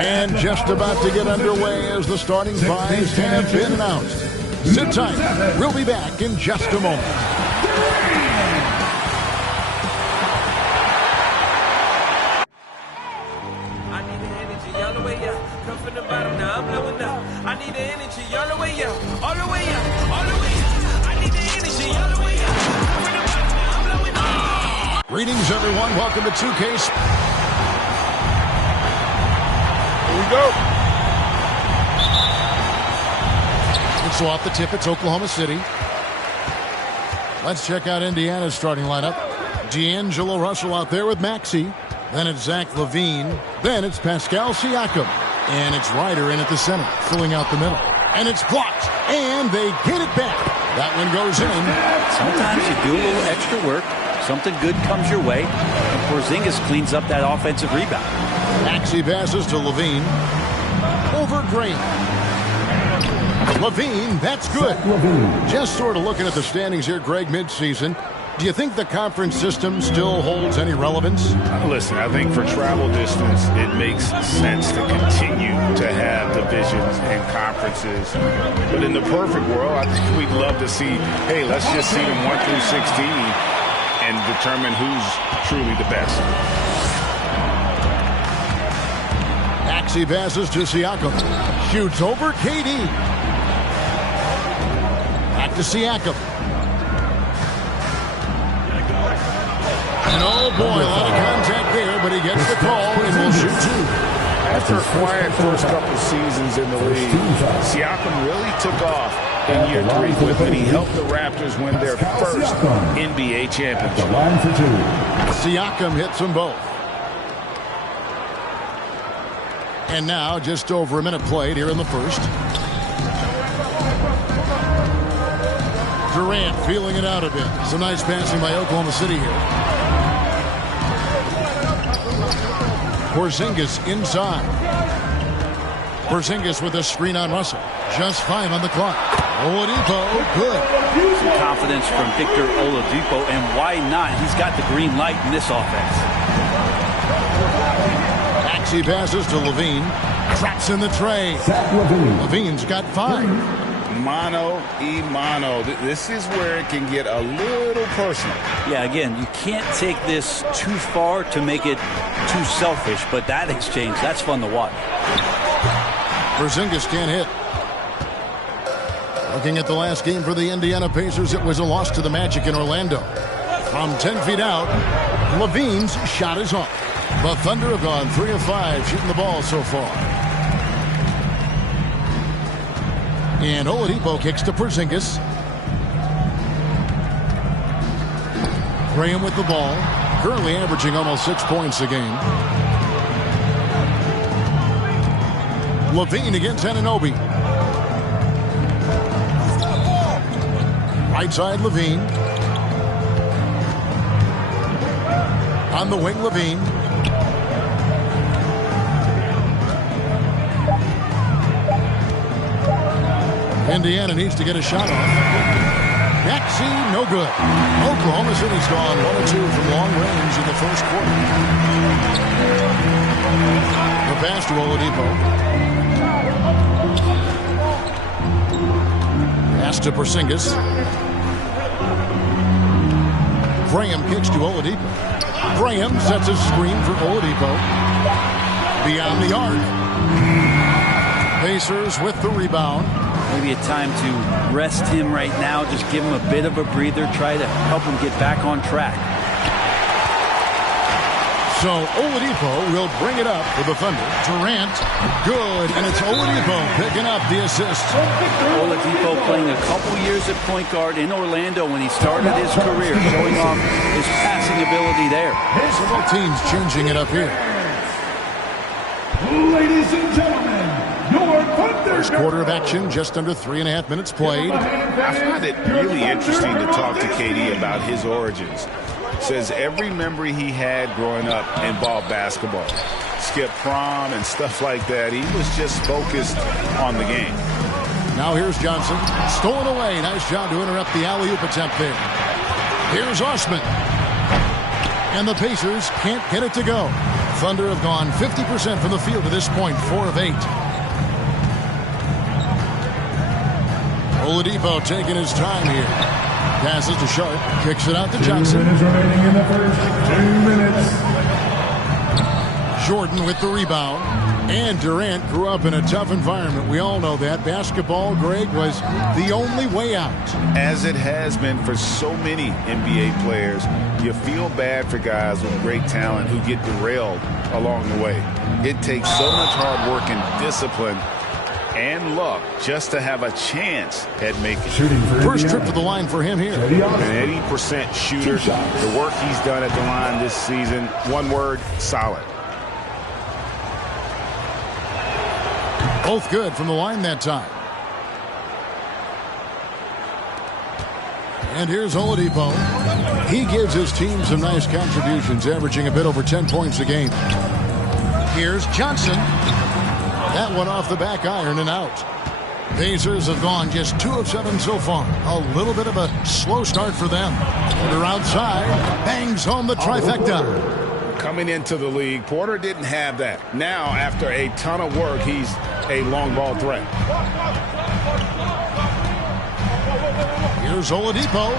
And just about to get underway as the starting fives have been announced. Sit tight. We'll be back in just a moment. I need the energy all the way up. Come from the bottom, now I'm blowing up. I need the energy all the way up. All the way up. All the way up. I need the energy all the way up. Come from the bottom, now I'm blowing up. Greetings, everyone. Welcome to 2K. Here we go. And so off the tip, it's Oklahoma City. Let's check out Indiana's starting lineup. D'Angelo Russell out there with Maxey. Then it's Zach LaVine. Then it's Pascal Siakam. And it's Ryder in at the center, filling out the middle. And it's blocked. And they get it back. That one goes in. Sometimes you do a little extra work. Something good comes your way. And Porzingis cleans up that offensive rebound. Maxey passes to LaVine. Over Green. LaVine, that's good. Just sort of looking at the standings here, Greg, midseason. Do you think the conference system still holds any relevance? Listen, I think for travel distance, it makes sense to continue to have divisions and conferences. But in the perfect world, I think we'd love to see, hey, let's just see them 1 through 16 and determine who's truly the best. Maxey passes to Siakam. Shoots over KD. Back to Siakam. And oh boy, a lot of contact there, but he gets the call and will shoot two. After a quiet first couple seasons in the league, Siakam really took off in year 3 when he helped the Raptors win their first NBA championship. Siakam hits them both. And now just over a minute played here in the first. Durant feeling it out a bit. Some nice passing by Oklahoma City here. Porzingis inside. Porzingis with a screen on Russell. Just 5 on the clock. Oladipo, good. Some confidence from Victor Oladipo, and why not? He's got the green light in this offense. Maxey passes to LaVine. Traps in the tray. LaVine's got 5. Mano y mano. This is where it can get a little personal. Yeah, again, you can't take this too far to make it too selfish, but that exchange, that's fun to watch. Porzingis can't hit. Looking at the last game for the Indiana Pacers, it was a loss to the Magic in Orlando. From 10 feet out, LaVine's shot is off. The Thunder have gone 3 of 5 shooting the ball so far. And Oladipo kicks to Porzingis. Graham with the ball. Currently averaging almost 6 points a game. LaVine against Anunoby. Right side LaVine. On the wing LaVine. Indiana needs to get a shot off. Maxey, no good. Oklahoma City's gone 1 of 2 from long range in the first quarter. The pass to Oladipo. Pass to Porzingis. Graham kicks to Oladipo. Graham sets a screen for Oladipo. Beyond the arc. Pacers with the rebound. Maybe a time to rest him right now. Just give him a bit of a breather. Try to help him get back on track. So Oladipo will bring it up for the Thunder. Durant, good. And it's Oladipo picking up the assist. Oladipo playing a couple years at point guard in Orlando when he started his career, showing off his passing ability there. So both teams changing it up here. Ladies and gentlemen, your Thunder. First quarter of action, just under 3.5 minutes played. I find it really interesting to talk to KD about his origins. Says every memory he had growing up involved basketball. Skip prom and stuff like that. He was just focused on the game. Now here's Johnson. Stolen away. Nice job to interrupt the alley-oop attempt there. Here's Osman. And the Pacers can't get it to go. Thunder have gone 50% from the field to this point, 4 of 8. Oladipo taking his time here. Passes to Sharp, kicks it out to Johnson. 2 minutes remaining in the first. 2 minutes. Jordan with the rebound. And Durant grew up in a tough environment. We all know that. Basketball, Greg, was the only way out. As it has been for so many NBA players, you feel bad for guys with great talent who get derailed along the way. It takes so much hard work and discipline and luck just to have a chance at making it. Shooting for First Indiana. trip to the line for him here. An 80% shooter. The work he's done at the line this season, one word, solid. Both good from the line that time. And here's Oladipo. He gives his team some nice contributions, averaging a bit over 10 points a game. Here's Johnson. That one off the back iron and out. Pacers have gone just 2 of 7 so far. A little bit of a slow start for them. Porter outside. Bangs home the trifecta. Coming into the league, Porter didn't have that. Now, after a ton of work, he's a long ball threat. Here's Oladipo.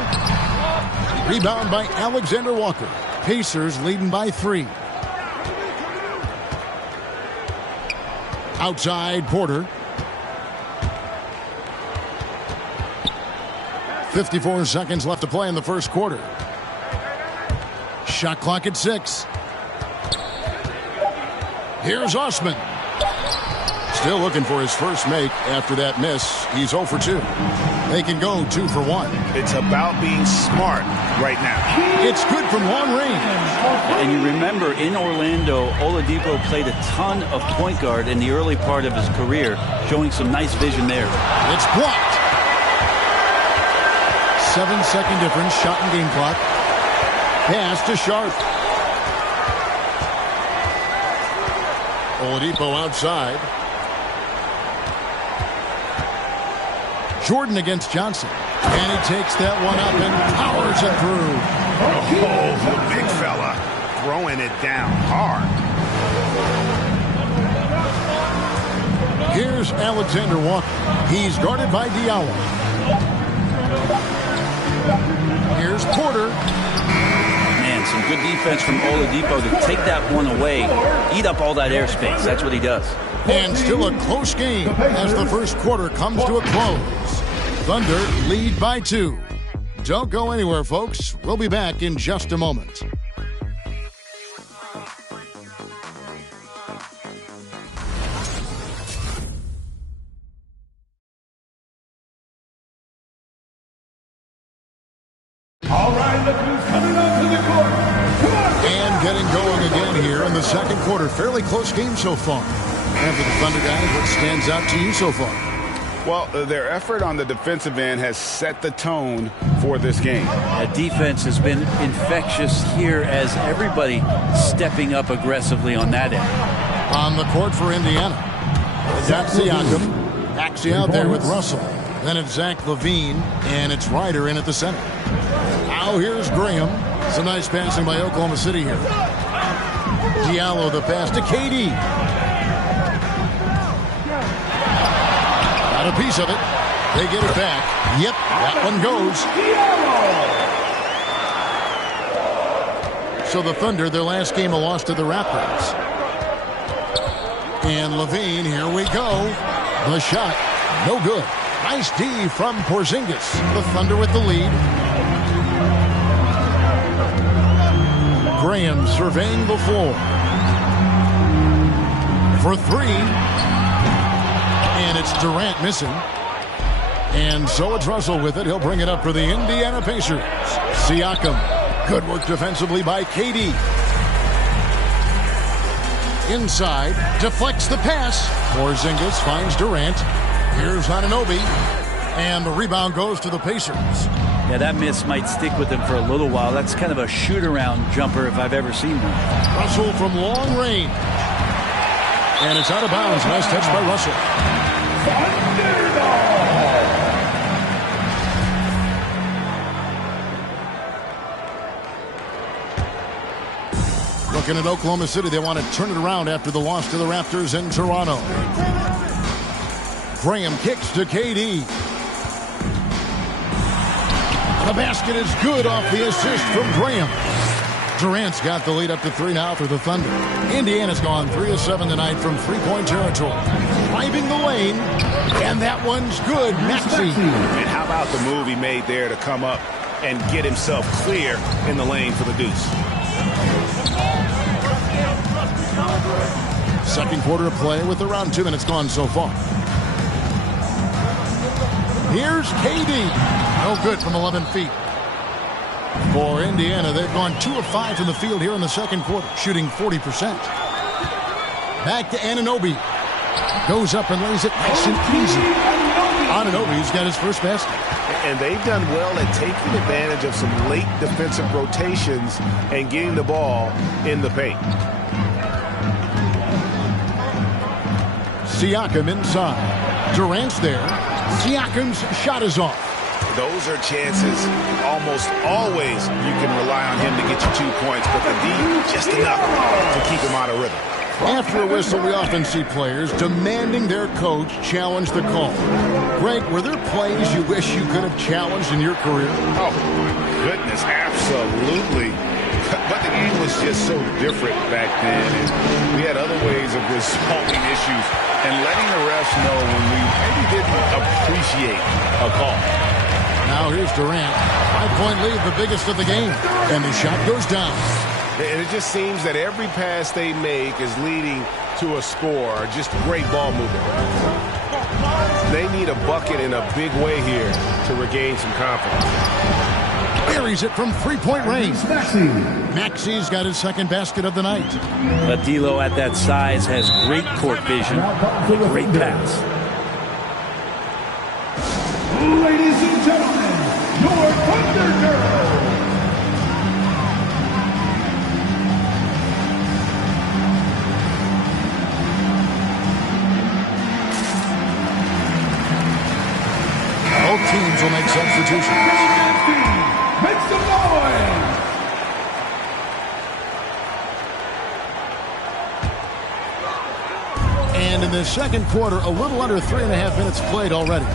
Rebound by Alexander Walker. Pacers leading by 3. Outside Porter. 54 seconds left to play in the first quarter. Shot clock at 6. Here's Osman. Still looking for his first make after that miss. He's 0 for 2. They can go 2 for 1. It's about being smart right now. It's good from long range. And you remember, in Orlando, Oladipo played a ton of point guard in the early part of his career, showing some nice vision there. It's blocked. 7-second difference, shot and game clock. Pass to Sharp. Oladipo outside. Jordan against Johnson. And he takes that one up and powers it through. Oh, the big fella throwing it down hard. Here's Alexander Walker. He's guarded by Diallo. Here's Porter. Man, some good defense from Oladipo to take that one away, eat up all that airspace. That's what he does. And still a close game as the first quarter comes to a close. Thunder lead by 2. Don't go anywhere, folks. We'll be back in just a moment. All right, look who's coming onto the court. Come on. And getting going again here in the second quarter. Fairly close game so far. And for the Thunder guys, what stands out to you so far? Well, their effort on the defensive end has set the tone for this game. Defense has been infectious here as everybody stepping up aggressively on that end. On the court for Indiana. That's Siakam. Axie out there with Russell. Then it's Zach LaVine, and it's Ryder in at the center. Now here's Graham. Some nice passing by Oklahoma City here. Diallo the pass to KD. Got a piece of it. They get it back. Yep, that one goes. So the Thunder, their last game, a loss to the Raptors. And LaVine, here we go. The shot, no good. Nice D from Porzingis. The Thunder with the lead. Graham surveying the floor. For 3. And it's Durant missing. And so it's Russell with it. He'll bring it up for the Indiana Pacers. Siakam. Good work defensively by KD. Inside. Deflects the pass. Porzingis finds Durant. Here's Anunoby. And the rebound goes to the Pacers. Yeah, that miss might stick with him for a little while. That's kind of a shoot-around jumper if I've ever seen one. Russell from long range. And it's out of bounds. Nice touch by Russell. Looking at Oklahoma City, they want to turn it around after the loss to the Raptors in Toronto. Graham kicks to KD. The basket is good off the assist from Graham. Durant's got the lead up to 3 now for the Thunder. Indiana's gone 3 of 7 tonight from three-point territory. Driving the lane, and that one's good. Maxey. And how about the move he made there to come up and get himself clear in the lane for the deuce? Second quarter of play with around 2 minutes gone so far. Here's KD. No good from 11 feet. For Indiana, they've gone 2 of 5 from the field here in the second quarter, shooting 40%. Back to Anunoby. Goes up and lays it nice and easy. Anunoby's got his first basket. And they've done well at taking advantage of some late defensive rotations and getting the ball in the paint. Siakam inside. Durant's there. Siakam's shot is off. Those are chances almost always you can rely on him to get you 2 points, but the D just enough to keep him out of rhythm. After a whistle, we often see players demanding their coach challenge the call. Greg, were there plays you wish you could have challenged in your career? Oh, my goodness, absolutely. But the game was just so different back then, and we had other ways of resolving issues and letting the refs know when we maybe didn't appreciate a call. Now here's Durant. 5-point lead, the biggest of the game. And the shot goes down. And it just seems that every pass they make is leading to a score. Just great ball movement. They need a bucket in a big way here to regain some confidence. Buries it from three-point range. Maxey's got his second basket of the night. But D'Lo at that size has great court vision. Great pass. Ladies and gentlemen, your Thunder Girl. Both teams will make substitutions. Make some noise. And in the second quarter, a little under 3.5 minutes played already.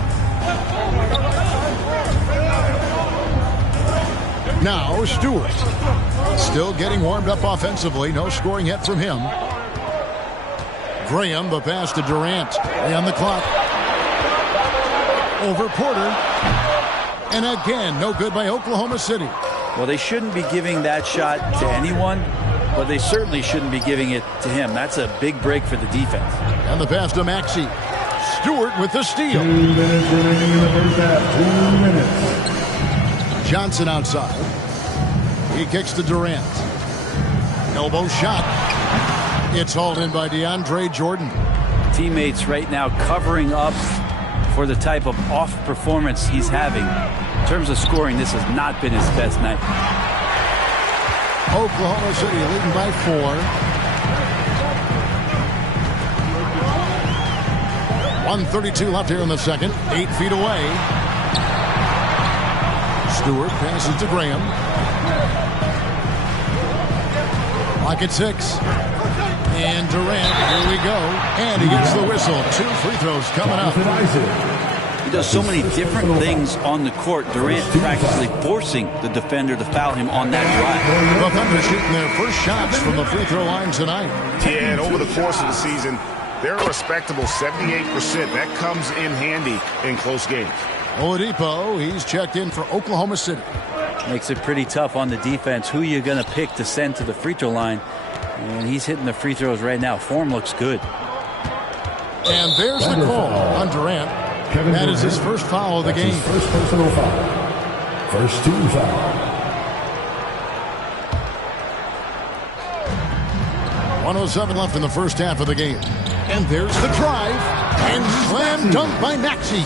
Now Stewart. Still getting warmed up offensively. No scoring yet from him. Graham, the pass to Durant. On the clock. Over Porter. And again, no good by Oklahoma City. Well, they shouldn't be giving that shot to anyone, but they certainly shouldn't be giving it to him. That's a big break for the defense. And the pass to Maxey. Stewart with the steal. 2 minutes remaining in the first half. 2 minutes. Johnson outside. He kicks to Durant. Elbow shot. It's hauled in by DeAndre Jordan. Teammates right now covering up for the type of off performance he's having. In terms of scoring, this has not been his best night. Oklahoma City leading by 4. 1:32 left here in the second. 8 feet away. Stewart passes to Graham. Clock at 6. And Durant, here we go. And he gets the whistle. 2 free throws coming up. He does so many different things on the court. Durant practically forcing the defender to foul him on that drive. The Thunder shooting their first shots from the free throw line tonight. Yeah, and over the course of the season, they're a respectable 78%. That comes in handy in close games. Oladipo, he's checked in for Oklahoma City. Makes it pretty tough on the defense. Who you're going to pick to send to the free throw line. And he's hitting the free throws right now. Form looks good. And there's the call on Durant. That is his first foul of the game. First personal foul. First team foul. 1:07 left in the first half of the game. And there's the drive. And slam dunk by Maxey.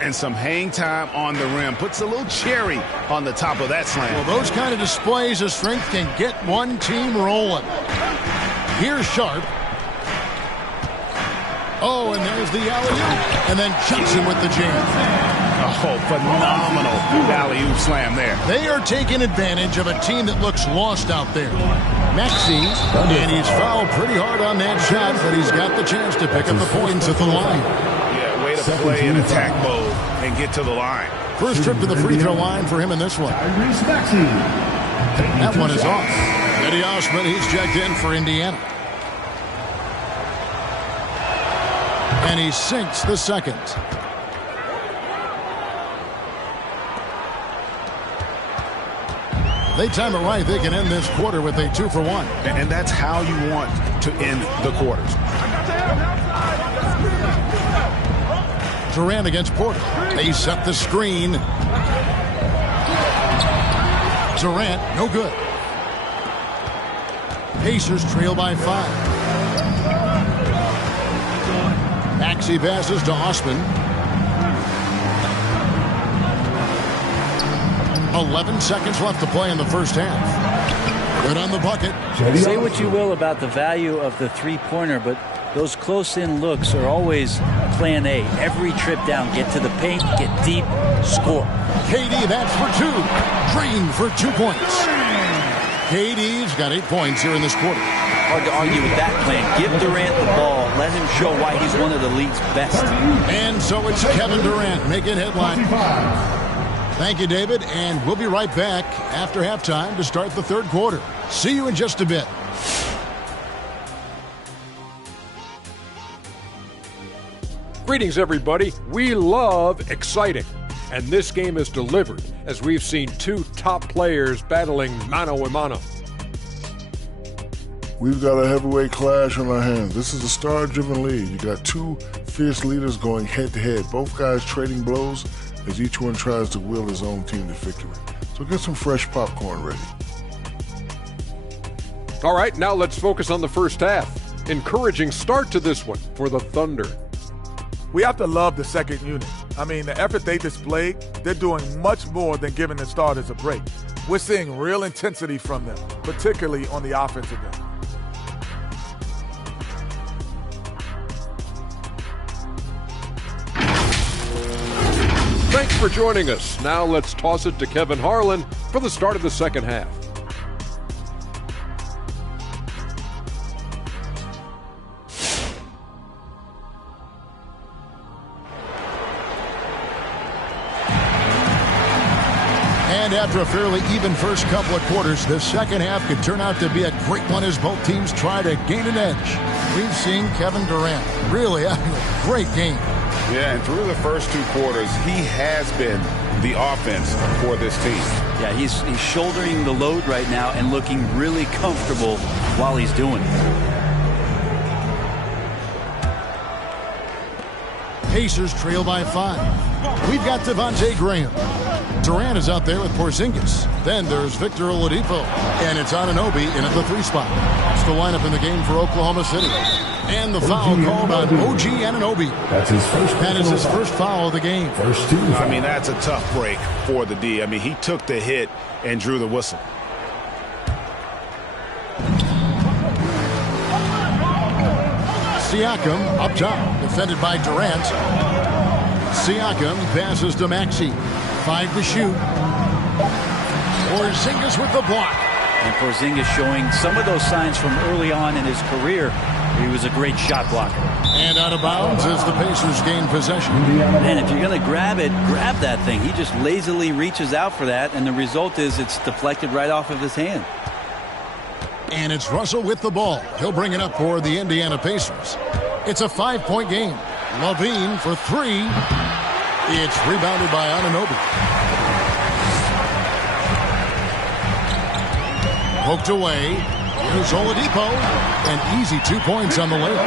And some hang time on the rim. Puts a little cherry on the top of that slam. Well, those kind of displays of strength can get one team rolling. Here's Sharp. Oh, and there's the alley-oop. And then Johnson with the jam. Oh, phenomenal alley-oop slam there. They are taking advantage of a team that looks lost out there. Maxey, and he's fouled pretty hard on that shot, but he's got the chance to pick up the points at the line. Yeah, way to play in attack mode and get to the line. First trip to the free throw line for him in this one. That one is off. Eddie Osman, he's checked in for Indiana. And he sinks the second. They time it right. They can end this quarter with a 2-for-1. And that's how you want to end the quarters. Durant against Porter. They set the screen. Durant, no good. Pacers trail by 5. Maxey passes to Osman. 11 seconds left to play in the first half. Good on the bucket. Say what you will about the value of the three-pointer, but those close-in looks are always plan A. Every trip down, get to the paint, get deep, score. KD, that's for 2. Green for 2 points. KD's got 8 points here in this quarter. Hard to argue with that plan. Give Durant the ball. Let him show why he's one of the league's best. And so it's Kevin Durant making headline. Thank you, David, and we'll be right back after halftime to start the third quarter. See you in just a bit. Greetings, everybody. We love exciting, and this game is delivered as we've seen 2 top players battling mano a mano. We've got a heavyweight clash on our hands. This is a star-driven league. You got 2 fierce leaders going head-to-head, both guys trading blows as each one tries to will his own team to victory. So get some fresh popcorn ready. All right, now let's focus on the first half. Encouraging start to this one for the Thunder. We have to love the second unit. I mean, the effort they displayed, they're doing much more than giving the starters a break. We're seeing real intensity from them, particularly on the offensive end. Thanks for joining us. Now let's toss it to Kevin Harlan for the start of the second half. And after a fairly even first couple of quarters, the second half could turn out to be a great one as both teams try to gain an edge. We've seen Kevin Durant really having a great game. Yeah, and through the first 2 quarters, he has been the offense for this team. Yeah, he's shouldering the load right now and looking really comfortable while he's doing it. Pacers trail by 5. We've got Devontae Graham. Durant is out there with Porzingis. Then there's Victor Oladipo. And it's Anunoby in at the 3 spot. That's the lineup in the game for Oklahoma City. And the foul called on OG Anunoby. That's his first. That is his first foul of the game. First 2. I mean, that's a tough break for the D. I mean, he took the hit and drew the whistle. Siakam up top, defended by Durant. Siakam passes to Maxey. 5 to shoot. Porzingis with the block. And Porzingis showing some of those signs from early on in his career. He was a great shot blocker. And out of bounds as the Pacers gain possession. And if you're going to grab it, grab that thing. He just lazily reaches out for that, and the result is it's deflected right off of his hand. And it's Russell with the ball. He'll bring it up for the Indiana Pacers. It's a 5-point game. Levine for 3. It's rebounded by Anunoby. Poked away. Here's Oladipo. An easy 2 points on the layup.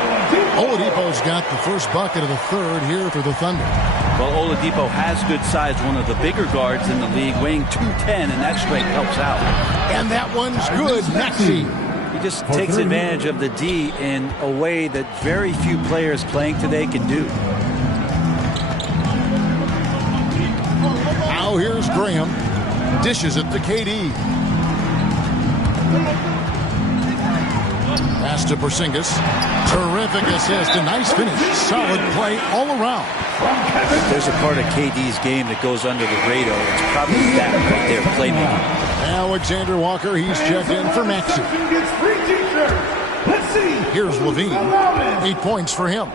Oladipo's got the first bucket of the third here for the Thunder. Well, Oladipo has good size, one of the bigger guards in the league, weighing 210, and that strength helps out. And that one's good. Maxey. He just takes advantage of the D in a way that very few players playing today can do. Now here's Graham. Dishes it to KD. Pass to Porzingis. Terrific assist. A nice finish. Solid play all around. There's a part of KD's game that goes under the radar. It's probably that right there, playmaking. Alexander Walker, he's checked in for Maxey. Here's Levine. 8 points for him.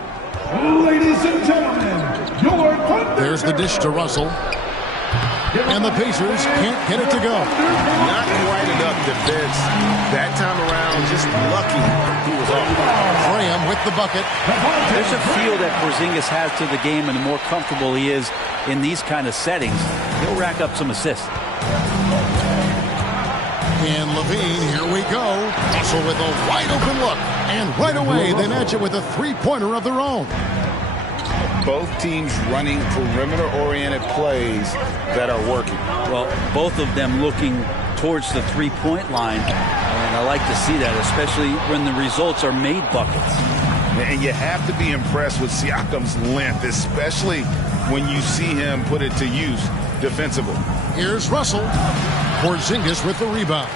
Ladies and gentlemen, your There's the dish to Russell. And the Pacers can't get it to go. Not quite enough defense. That time around, just lucky he was off. Graham with the bucket. There's a feel that Porzingis has to the game, and the more comfortable he is in these kind of settings, he'll rack up some assists. And Levine, here we go. Russell with a wide open look. And right away, they match it with a three-pointer of their own. Both teams running perimeter-oriented plays that are working. Well, both of them looking towards the three-point line, and I like to see that, especially when the results are made buckets. And you have to be impressed with Siakam's length, especially when you see him put it to use defensively. Here's Russell. Porzingis with the rebound.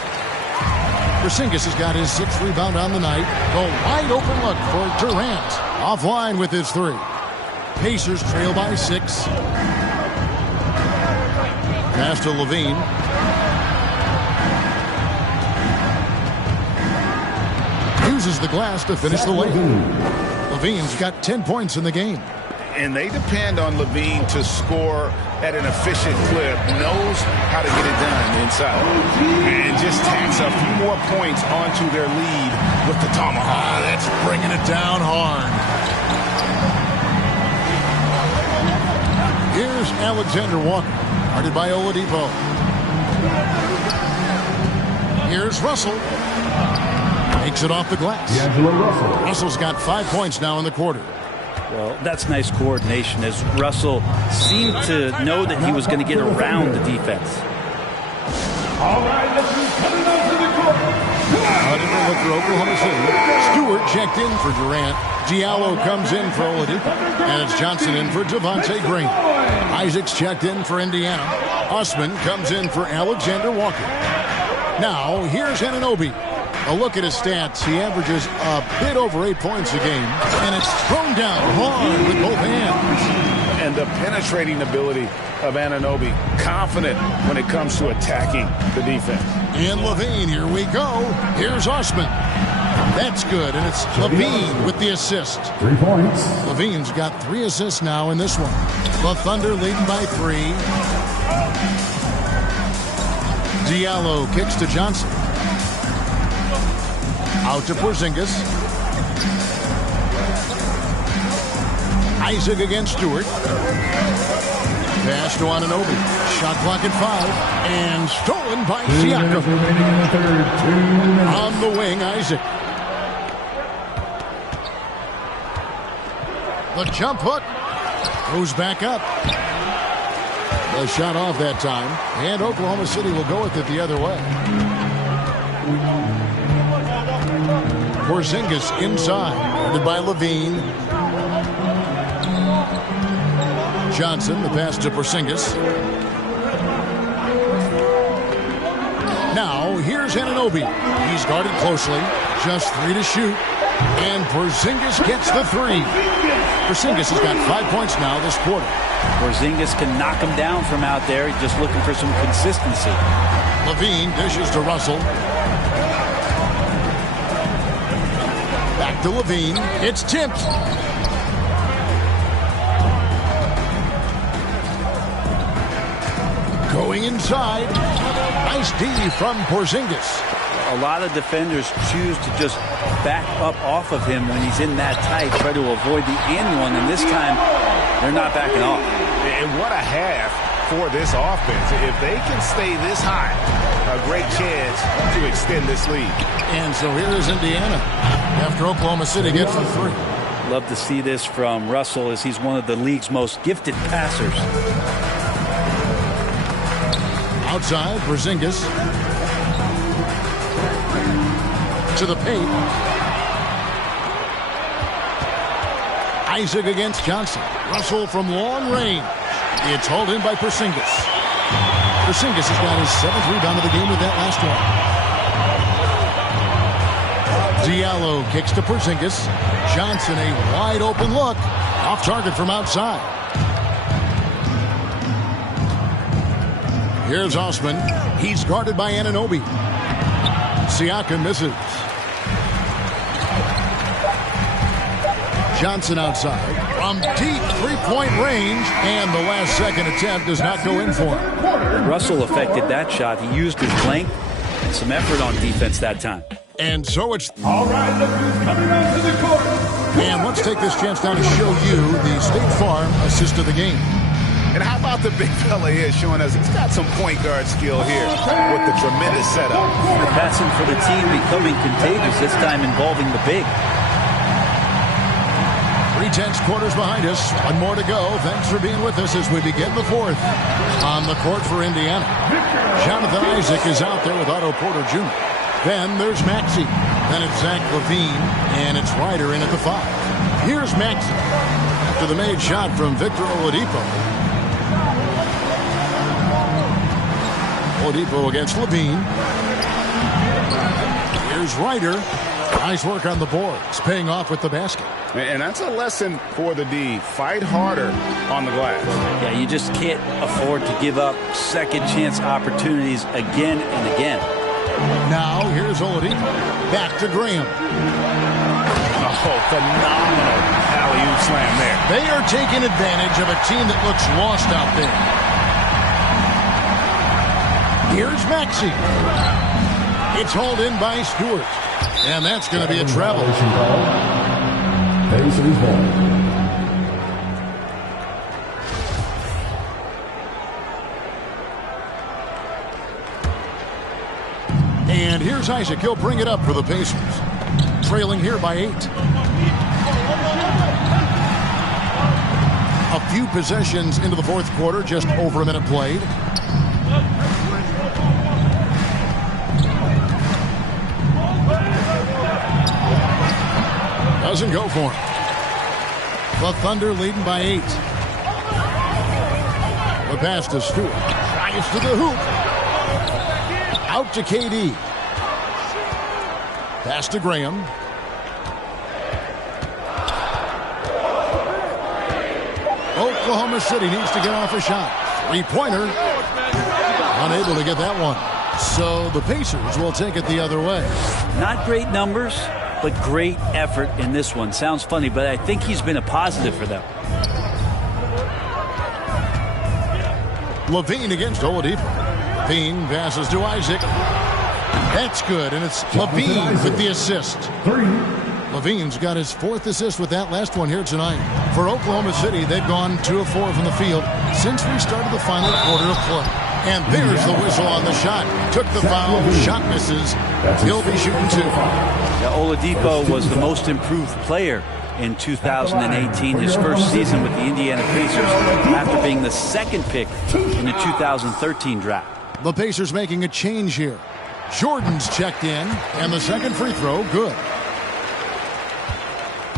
Porzingis has got his 6th rebound on the night. The wide open look for Durant. Offline with his 3. Pacers trail by 6. Pass to Levine. Uses the glass to finish the layup. Levine's got 10 points in the game. And they depend on Levine to score at an efficient clip, knows how to get it done inside, and just tacks a few more points onto their lead with the tomahawk. That's bringing it down hard. Here's Alexander Walker, guarded by Oladipo. Here's Russell. Makes it off the glass. Russell's got 5 points now in the quarter. Well, that's nice coordination, as Russell seemed to know that he was going to get around the defense. All right, let's move coming out to the court. Look for Oklahoma City. Stewart checked in for Durant. Diallo comes in for Oladipo. And it's Johnson in for Devontae Green. Isaacs checked in for Indiana. Osman comes in for Alexander Walker. Now, here's Anunoby. A look at his stats. He averages a bit over 8 points a game. And it's thrown down hard with both hands. And the penetrating ability of Anunoby. Confident when it comes to attacking the defense. And Levine, here we go. Here's Osman. That's good, and it's Levine with the assist. 3 points. Levine's got 3 assists now in this one. The Thunder leading by 3. Diallo kicks to Johnson. Out to Porzingis. Isaac against Stewart. Pass to Anunoby. Shot clock at 5. And stolen by Siakam. On the wing, Isaac. The jump hook goes back up. The shot off that time. And Oklahoma City will go with it the other way. Porzingis inside. Guarded by Levine. Johnson, the pass to Porzingis. Now, here's Anunoby. He's guarded closely. Just 3 to shoot. And Porzingis gets the 3. Porzingis has got 5 points now this quarter. Porzingis can knock him down from out there. He's just looking for some consistency. Levine dishes to Russell. Back to Levine. It's tipped. Going inside. Nice D from Porzingis. A lot of defenders choose to just back up off of him when he's in that tight, try to avoid the and one, and this time they're not backing off. And what a half for this offense. If they can stay this high, a great chance to extend this lead. And so here is Indiana after Oklahoma City gets the 3. Love to see this from Russell, as he's one of the league's most gifted passers. Outside, Porzingis. To the paint. Isaac against Johnson. Russell from long range. It's hauled in by Porzingis. Porzingis has got his 7th rebound of the game with that last one. Diallo kicks to Porzingis. Johnson, a wide open look. Off target from outside. Here's Osman. He's guarded by Anunoby. Siakam misses. Johnson outside from deep three-point range, and the last second attempt does not go in for him. Russell affected that shot. He used his length and some effort on defense that time. And so it's... All right, look who's coming out to the court. And let's take this chance now to show you the State Farm assist of the game. And how about the big fella here showing us he's got some point guard skill here with the tremendous setup. The passing for the team becoming contagious, this time involving the big. 3/10 quarters behind us. One more to go. Thanks for being with us as we begin the fourth. On the court for Indiana, Jonathan Isaac is out there with Otto Porter Jr. Then there's Maxey. Then it's Zach LaVine, and it's Ryder in at the 5. Here's Maxey after the made shot from Victor Oladipo. Oladipo against LaVine. Here's Ryder. Nice work on the boards, paying off with the basket. And that's a lesson for the D. Fight harder on the glass. Yeah, you just can't afford to give up second chance opportunities again and again. Now, here's Oladipo. Back to Graham. Oh, phenomenal alley-oop slam there. They are taking advantage of a team that looks lost out there. Here's Maxey. It's hauled in by Stewart. And that's going to be a travel. Pacers ball. And here's Isaac. He'll bring it up for the Pacers. Trailing here by 8. A few possessions into the fourth quarter, just over a minute played. Doesn't go for him. The Thunder leading by 8. The pass to Stewart. Drives to the hoop. Out to KD. Pass to Graham. Oklahoma City needs to get off a shot. Three-pointer. Unable to get that one. So the Pacers will take it the other way. Not great numbers, but great effort in this one. Sounds funny, but I think he's been a positive for them. LaVine against Oladipo. LaVine passes to Isaac. That's good, and it's LaVine with the assist. LaVine's got his 4th assist with that last one here tonight. For Oklahoma City, they've gone 2 of 4 from the field since we started the final quarter of play. And there's the whistle on the shot. Took the foul, shot misses. He'll be shooting 2. Now, Oladipo was the most improved player in 2018, his first season with the Indiana Pacers, after being the 2nd pick in the 2013 draft. The Pacers making a change here. Jordan's checked in, and the second free throw, good.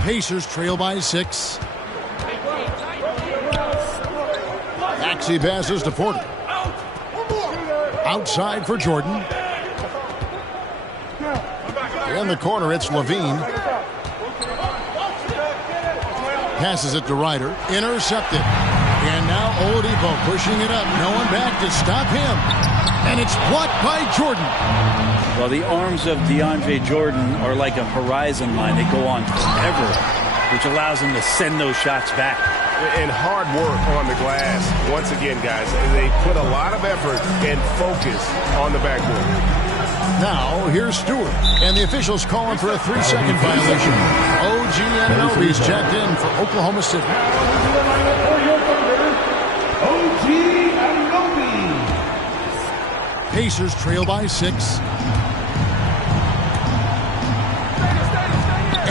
Pacers trail by 6. Maxey passes to Porter. Outside for Jordan. In the corner, it's LaVine. Passes it to Ryder. Intercepted. And now Oladipo pushing it up. No one back to stop him. And it's blocked by Jordan. Well, the arms of DeAndre Jordan are like a horizon line. They go on forever, which allows him to send those shots back. And hard work on the glass. Once again, guys, they put a lot of effort and focus on the backboard. Now, here's Stewart. And the officials calling for a 3-second violation. OG Anunoby's checked in for Oklahoma City. OG Anunoby. Pacers trail by 6.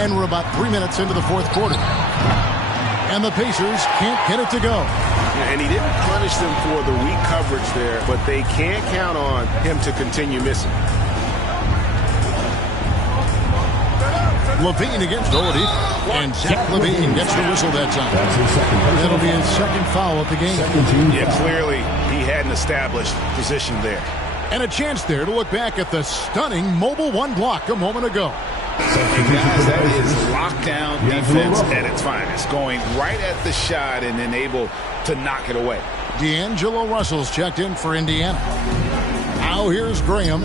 And we're about 3 minutes into the fourth quarter. And the Pacers can't get it to go. And he didn't punish them for the weak coverage there, but they can't count on him to continue missing. LaVine against Oladipo. And Zach LaVine gets the whistle that time. That'll be his second foul of the game. Yeah, clearly he had an established position there. And a chance there to look back at the stunning Mobile One block a moment ago. And guys, that is lockdown defense at its finest. Going right at the shot and then able to knock it away. D'Angelo Russell's checked in for Indiana. Now here's Graham.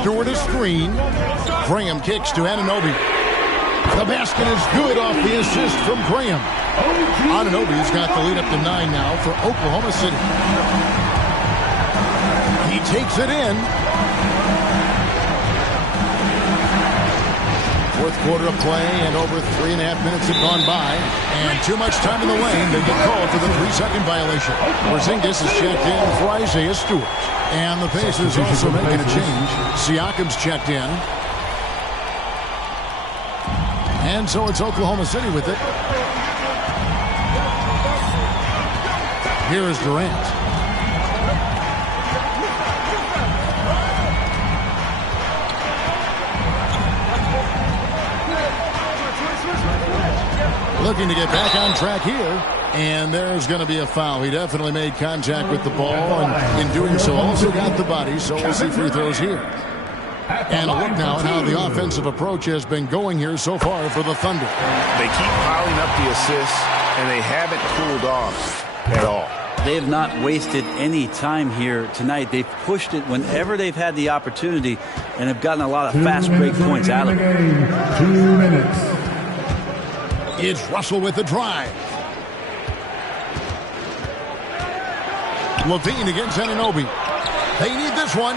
Stewart a screen. Graham kicks to Anunoby. The basket is good off the assist from Graham. Anunoby's got the lead up to 9 now for Oklahoma City. He takes it in. Fourth quarter of play, and over 3.5 minutes have gone by. And too much time in the lane. They get called for the 3-second violation. Porzingis is checked in for Isaiah Stewart. And the Pacers also making a change. Siakam's checked in. And so it's Oklahoma City with it. Here is Durant. Looking to get back on track here. And there's going to be a foul. He definitely made contact with the ball, and in doing so also got the body, so we'll see free throws here. And a look now at how the offensive approach has been going here so far for the Thunder. They keep piling up the assists, and they haven't cooled off at all. They have not wasted any time here tonight. They've pushed it whenever they've had the opportunity and have gotten a lot of fast break points out of it. 2 minutes. It's Russell with the drive. Levine against Anunoby. They need this one.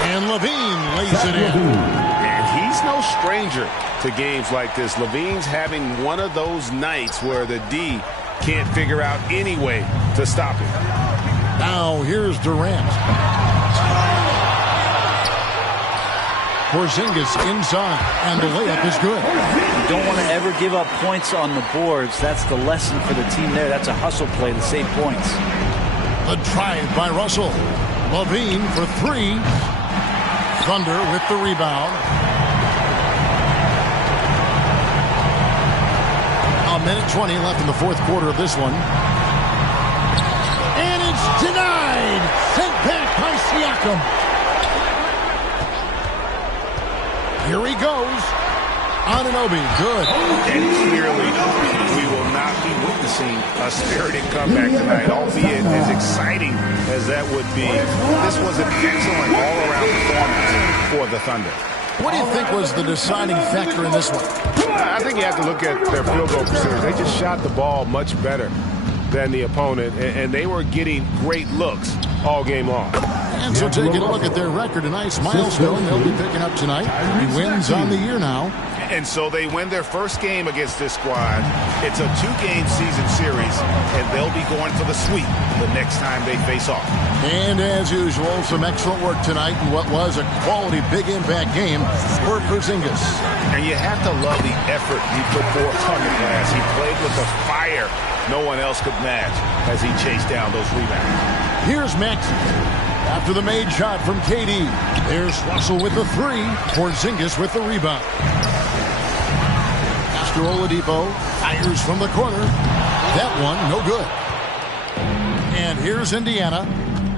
And Levine lays it in. And he's no stranger to games like this. Levine's having one of those nights where the D can't figure out any way to stop him. Now here's Durant. Porzingis inside, and the layup is good. You don't want to ever give up points on the boards. That's the lesson for the team there. That's a hustle play to save points. The drive by Russell. Levine for 3. Thunder with the rebound. A minute 20 left in the fourth quarter of this one. And it's denied. Sent back by Siakam. Here he goes. Anunoby, good. And clearly, we will not be witnessing a spirited comeback tonight, albeit as exciting as that would be. This was an excellent all-around performance for the Thunder. What do you think was the deciding factor in this one? I think you have to look at their field goal percentage. They just shot the ball much better than the opponent, and they were getting great looks all game long. And so taking a look at their record, a nice milestone they'll be picking up tonight. He wins on the year now. And so they win their first game against this squad. It's a 2-game season series, and they'll be going for the sweep the next time they face off. And as usual, some excellent work tonight in what was a quality big impact game for Porzingis. And you have to love the effort he put forth on the glass. He played with a fire no one else could match as he chased down those rebounds. Here's Maxey. After the made shot from KD, there's Russell with the 3. Porzingis with the rebound. After Oladipo fires from the corner. That one, no good. And here's Indiana.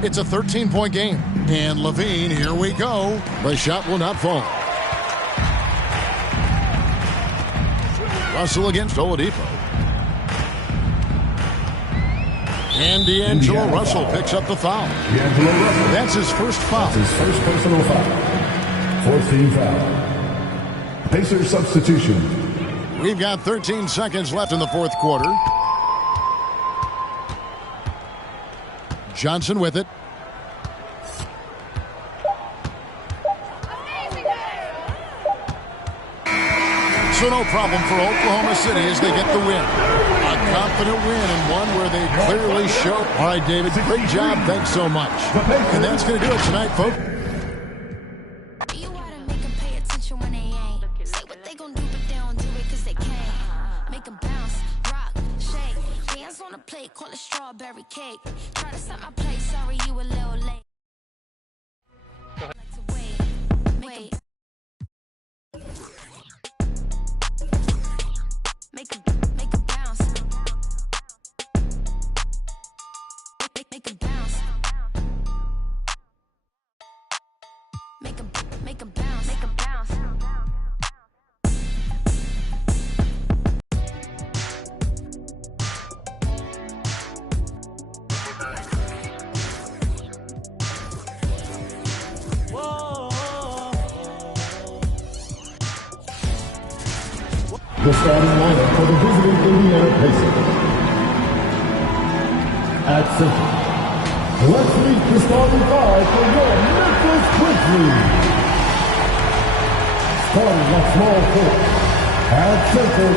It's a 13-point game. And Levine, here we go. The shot will not fall. Russell against Oladipo. And D'Angelo Russell picks up the foul. That's his first foul. His first personal foul. 14 foul. Pacers substitution. We've got 13 seconds left in the fourth quarter. Johnson with it. So no problem for Oklahoma City as they get the win. A confident win and one where they clearly show. All right, David, great job. Thanks so much. And that's going to do it tonight, folks. Call it strawberry cake. Try to set my place. Sorry, you a little late. Wait. Make a bounce. Make a bounce. the starting lineup for the visiting Indiana Pacers. At center, let's meet the starting five for your Memphis Grizzlies. Starting at small forward, at center,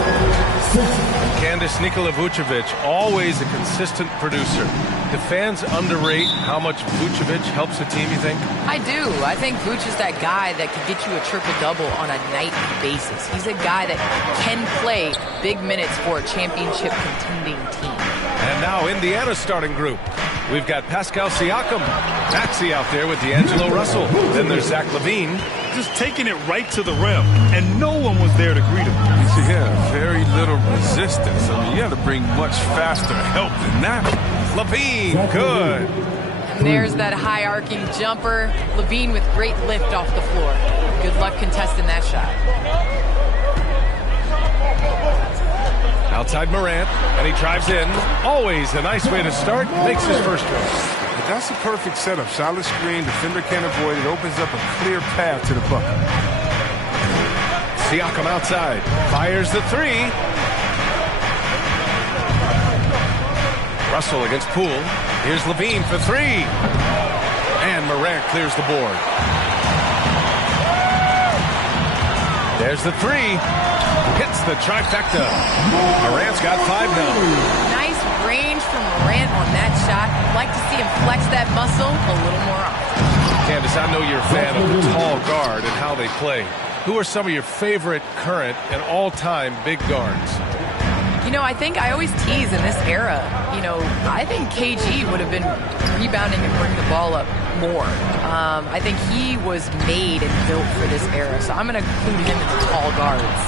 6. Candace Nikola-Vucevic, always a consistent producer. Do fans underrate how much Vucevic helps a team, you think? I do. I think Vuce is that guy that could get you a triple-double on a nightly basis. He's a guy that can play big minutes for a championship contending team. And now Indiana's starting group. We've got Pascal Siakam, Maxey out there with D'Angelo Russell. Then there's Zach LaVine. Just taking it right to the rim, and no one was there to greet him. Yeah, very little resistance. I mean, you got to bring much faster help than that. LaVine, good. And there's that high arcing jumper. LaVine with great lift off the floor. Good luck contesting that shot. Outside Morant, and he drives in. Always a nice way to start. Makes his first go. That's a perfect setup. Solid screen, defender can't avoid it. Opens up a clear path to the bucket. Siakam outside. Fires the three. Russell against Poole. Here's LaVine for three. And Morant clears the board. There's the three. Hits the trifecta. Morant's got 5 now. Nice range from Morant on that shot. I'd like to see him flex that muscle a little more often. Candace, I know you're a fan of the tall guard and how they play. Who are some of your favorite current and all-time big guards? You know, I think I always tease in this era, you know, I think KG would have been rebounding and bringing the ball up more. I think he was made and built for this era, so I'm going to include him in the tall guards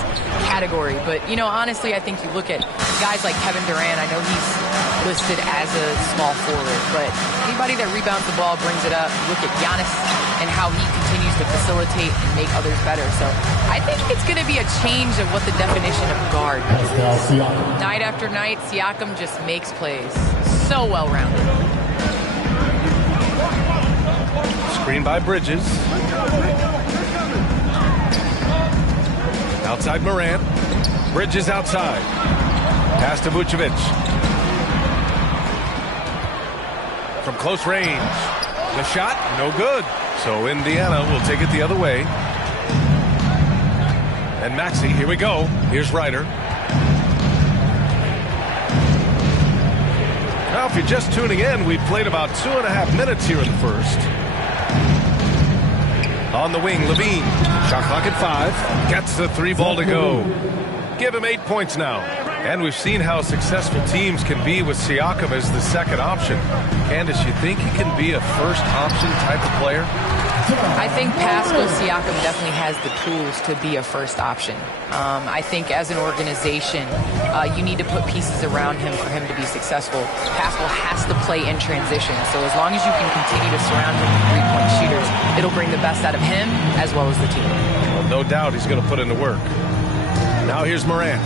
category. But, you know, honestly, I think you look at guys like Kevin Durant. I know he's listed as a small forward, but anybody that rebounds the ball, brings it up. Look at Giannis and how he continues to facilitate and make others better. So I think it's going to be a change of what the definition of guard is. Night after night, Siakam just makes plays. So well-rounded. Screen by Bridges. Outside Morant. Bridges outside. Pass to Vucevic. From close range. The shot, no good. So Indiana will take it the other way. And Maxey, here we go. Here's Ryder. Now, if you're just tuning in, we've played about 2.5 minutes here in the first. On the wing, LaVine. Shot clock at 5. Gets the 3 ball to go. Give him 8 points now. And we've seen how successful teams can be with Siakam as the second option. Candace, you think he can be a first option type of player? I think Pascal Siakam definitely has the tools to be a first option. I think as an organization, you need to put pieces around him for him to be successful. Pascal has to play in transition. So as long as you can continue to surround him with three-point shooters, it'll bring the best out of him as well as the team. Well, no doubt he's going to put in the work. Now here's Morant.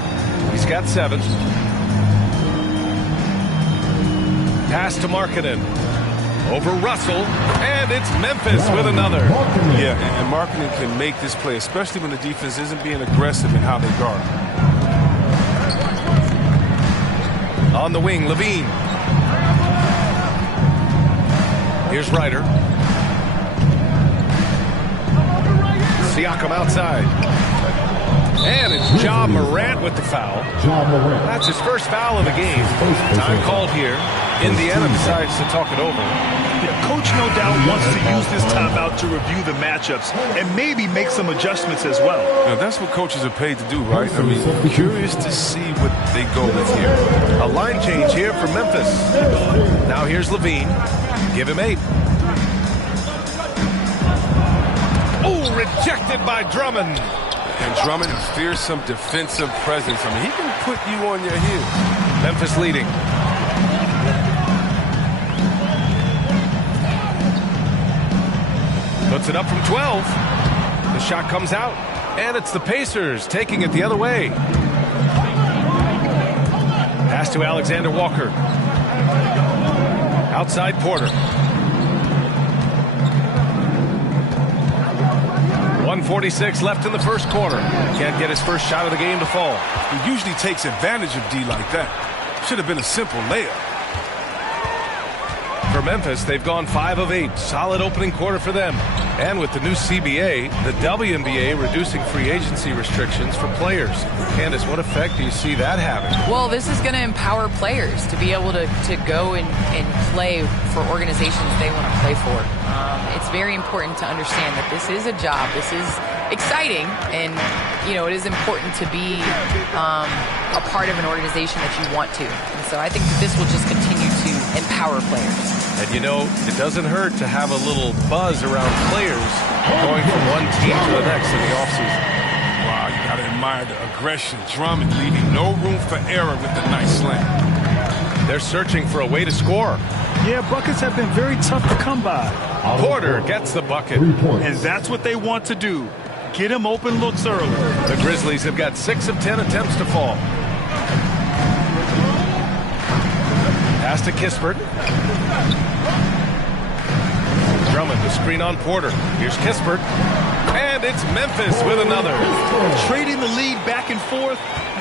He's got 7. Pass to Markkanen. Over Russell, and it's Memphis with another. Yeah, and Markkanen can make this play, especially when the defense isn't being aggressive in how they guard. On the wing, LaVine. Here's Ryder. Siakam outside. And it's Ja Morant with the foul. That's his first foul of the game. Time called here. Indiana decides to talk it over. Yeah, Coach no doubt wants to use this timeout to review the matchups and maybe make some adjustments as well. Now, that's what coaches are paid to do, right? I mean, curious to see what they go with here. A line change here for Memphis. Now here's LaVine. Give him 8. Oh, rejected by Drummond. And Drummond, fearsome defensive presence. I mean, he can put you on your heels. Memphis leading. Puts it up from 12. The shot comes out, and it's the Pacers taking it the other way. Pass to Alexander Walker. Outside Porter. 1:46 left in the first quarter. Can't get his first shot of the game to fall. He usually takes advantage of D like that. Should have been a simple layup. For Memphis, they've gone 5 of 8. Solid opening quarter for them. And with the new CBA, the WNBA reducing free agency restrictions for players. Candace, what effect do you see that having? Well, this is going to empower players to be able to go and play for organizations they want to play for. It's very important to understand that this is a job. This is exciting, and it is important to be a part of an organization that you want to. And so I think that this will just continue to empower players. And it doesn't hurt to have a little buzz around players going from one team to the next in the offseason. Wow, you got to admire the aggression. Drummond leaving no room for error with the nice slam. They're searching for a way to score. Yeah, buckets have been very tough to come by. Porter gets the bucket. And that's what they want to do. Get him open looks early. The Grizzlies have got 6 of 10 attempts to fall. Pass to Kispert. Drummond, the screen on Porter. Here's Kispert. And it's Memphis with another. Trading the lead back and forth,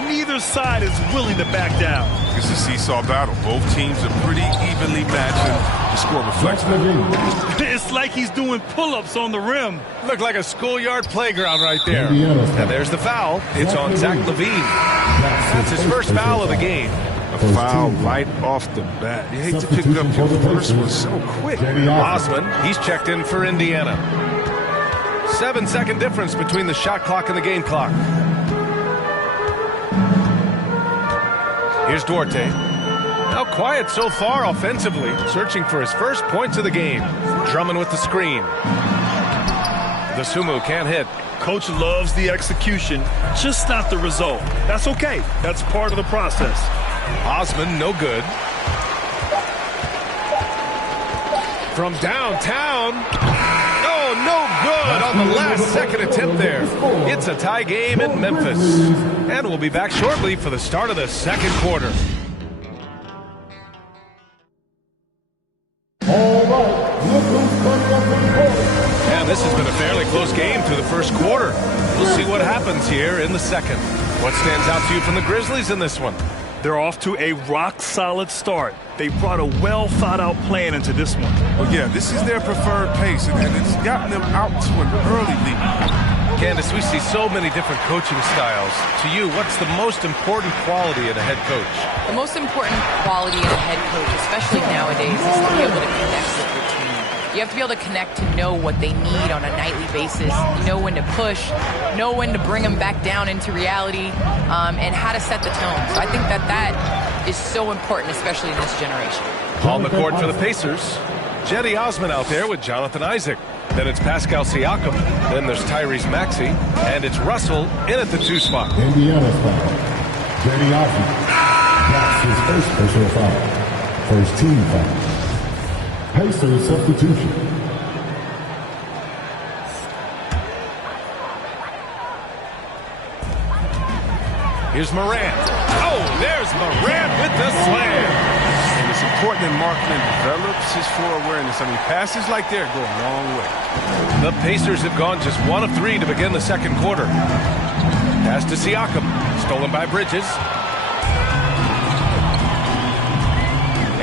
neither side is willing to back down. It's a seesaw battle. Both teams are pretty evenly matched, and the score reflects that. It's like he's doing pull-ups on the rim. Looked like a schoolyard playground right there. And there's the foul. It's on Zach LaVine. That's his first foul of the game. A foul right off the bat. You hate to pick up your first one so quick. Osman, he's checked in for Indiana. 7-second difference between the shot clock and the game clock. Here's Duarte. Now quiet so far offensively, searching for his first points of the game. Drummond with the screen. The Sumu can't hit. Coach loves the execution, just not the result. That's okay. That's part of the process. Osman, no good. From downtown. Oh, no good on the last second attempt there. It's a tie game in Memphis. And we'll be back shortly for the start of the second quarter. And this has been a fairly close game through the first quarter. We'll see what happens here in the second. What stands out to you from the Grizzlies in this one? They're off to a rock-solid start. They brought a well-thought-out plan into this one. Well, yeah, this is their preferred pace, and it's gotten them out to an early lead. Candace, we see so many different coaching styles. To you, what's the most important quality in a head coach? The most important quality in a head coach, especially nowadays, is to be able to connect with your team. You have to be able to connect to know what they need on a nightly basis, know when to push, know when to bring them back down into reality, and how to set the tone. So I think that is so important, especially in this generation. On the court for the Pacers, Cedi Osman out there with Jonathan Isaac. Then it's Pascal Siakam. Then there's Tyrese Maxey. And it's Russell in at the 2 spot. Indiana's foul. Cedi Osman. That's his first personal foul. First team foul. Pacers substitution. Here's Morant. Oh, there's Morant with the slam. And it's important that Markkanen develops his floor awareness. I mean, passes like that go a long way. The Pacers have gone just 1 of 3 to begin the second quarter. Pass to Siakam. Stolen by Bridges.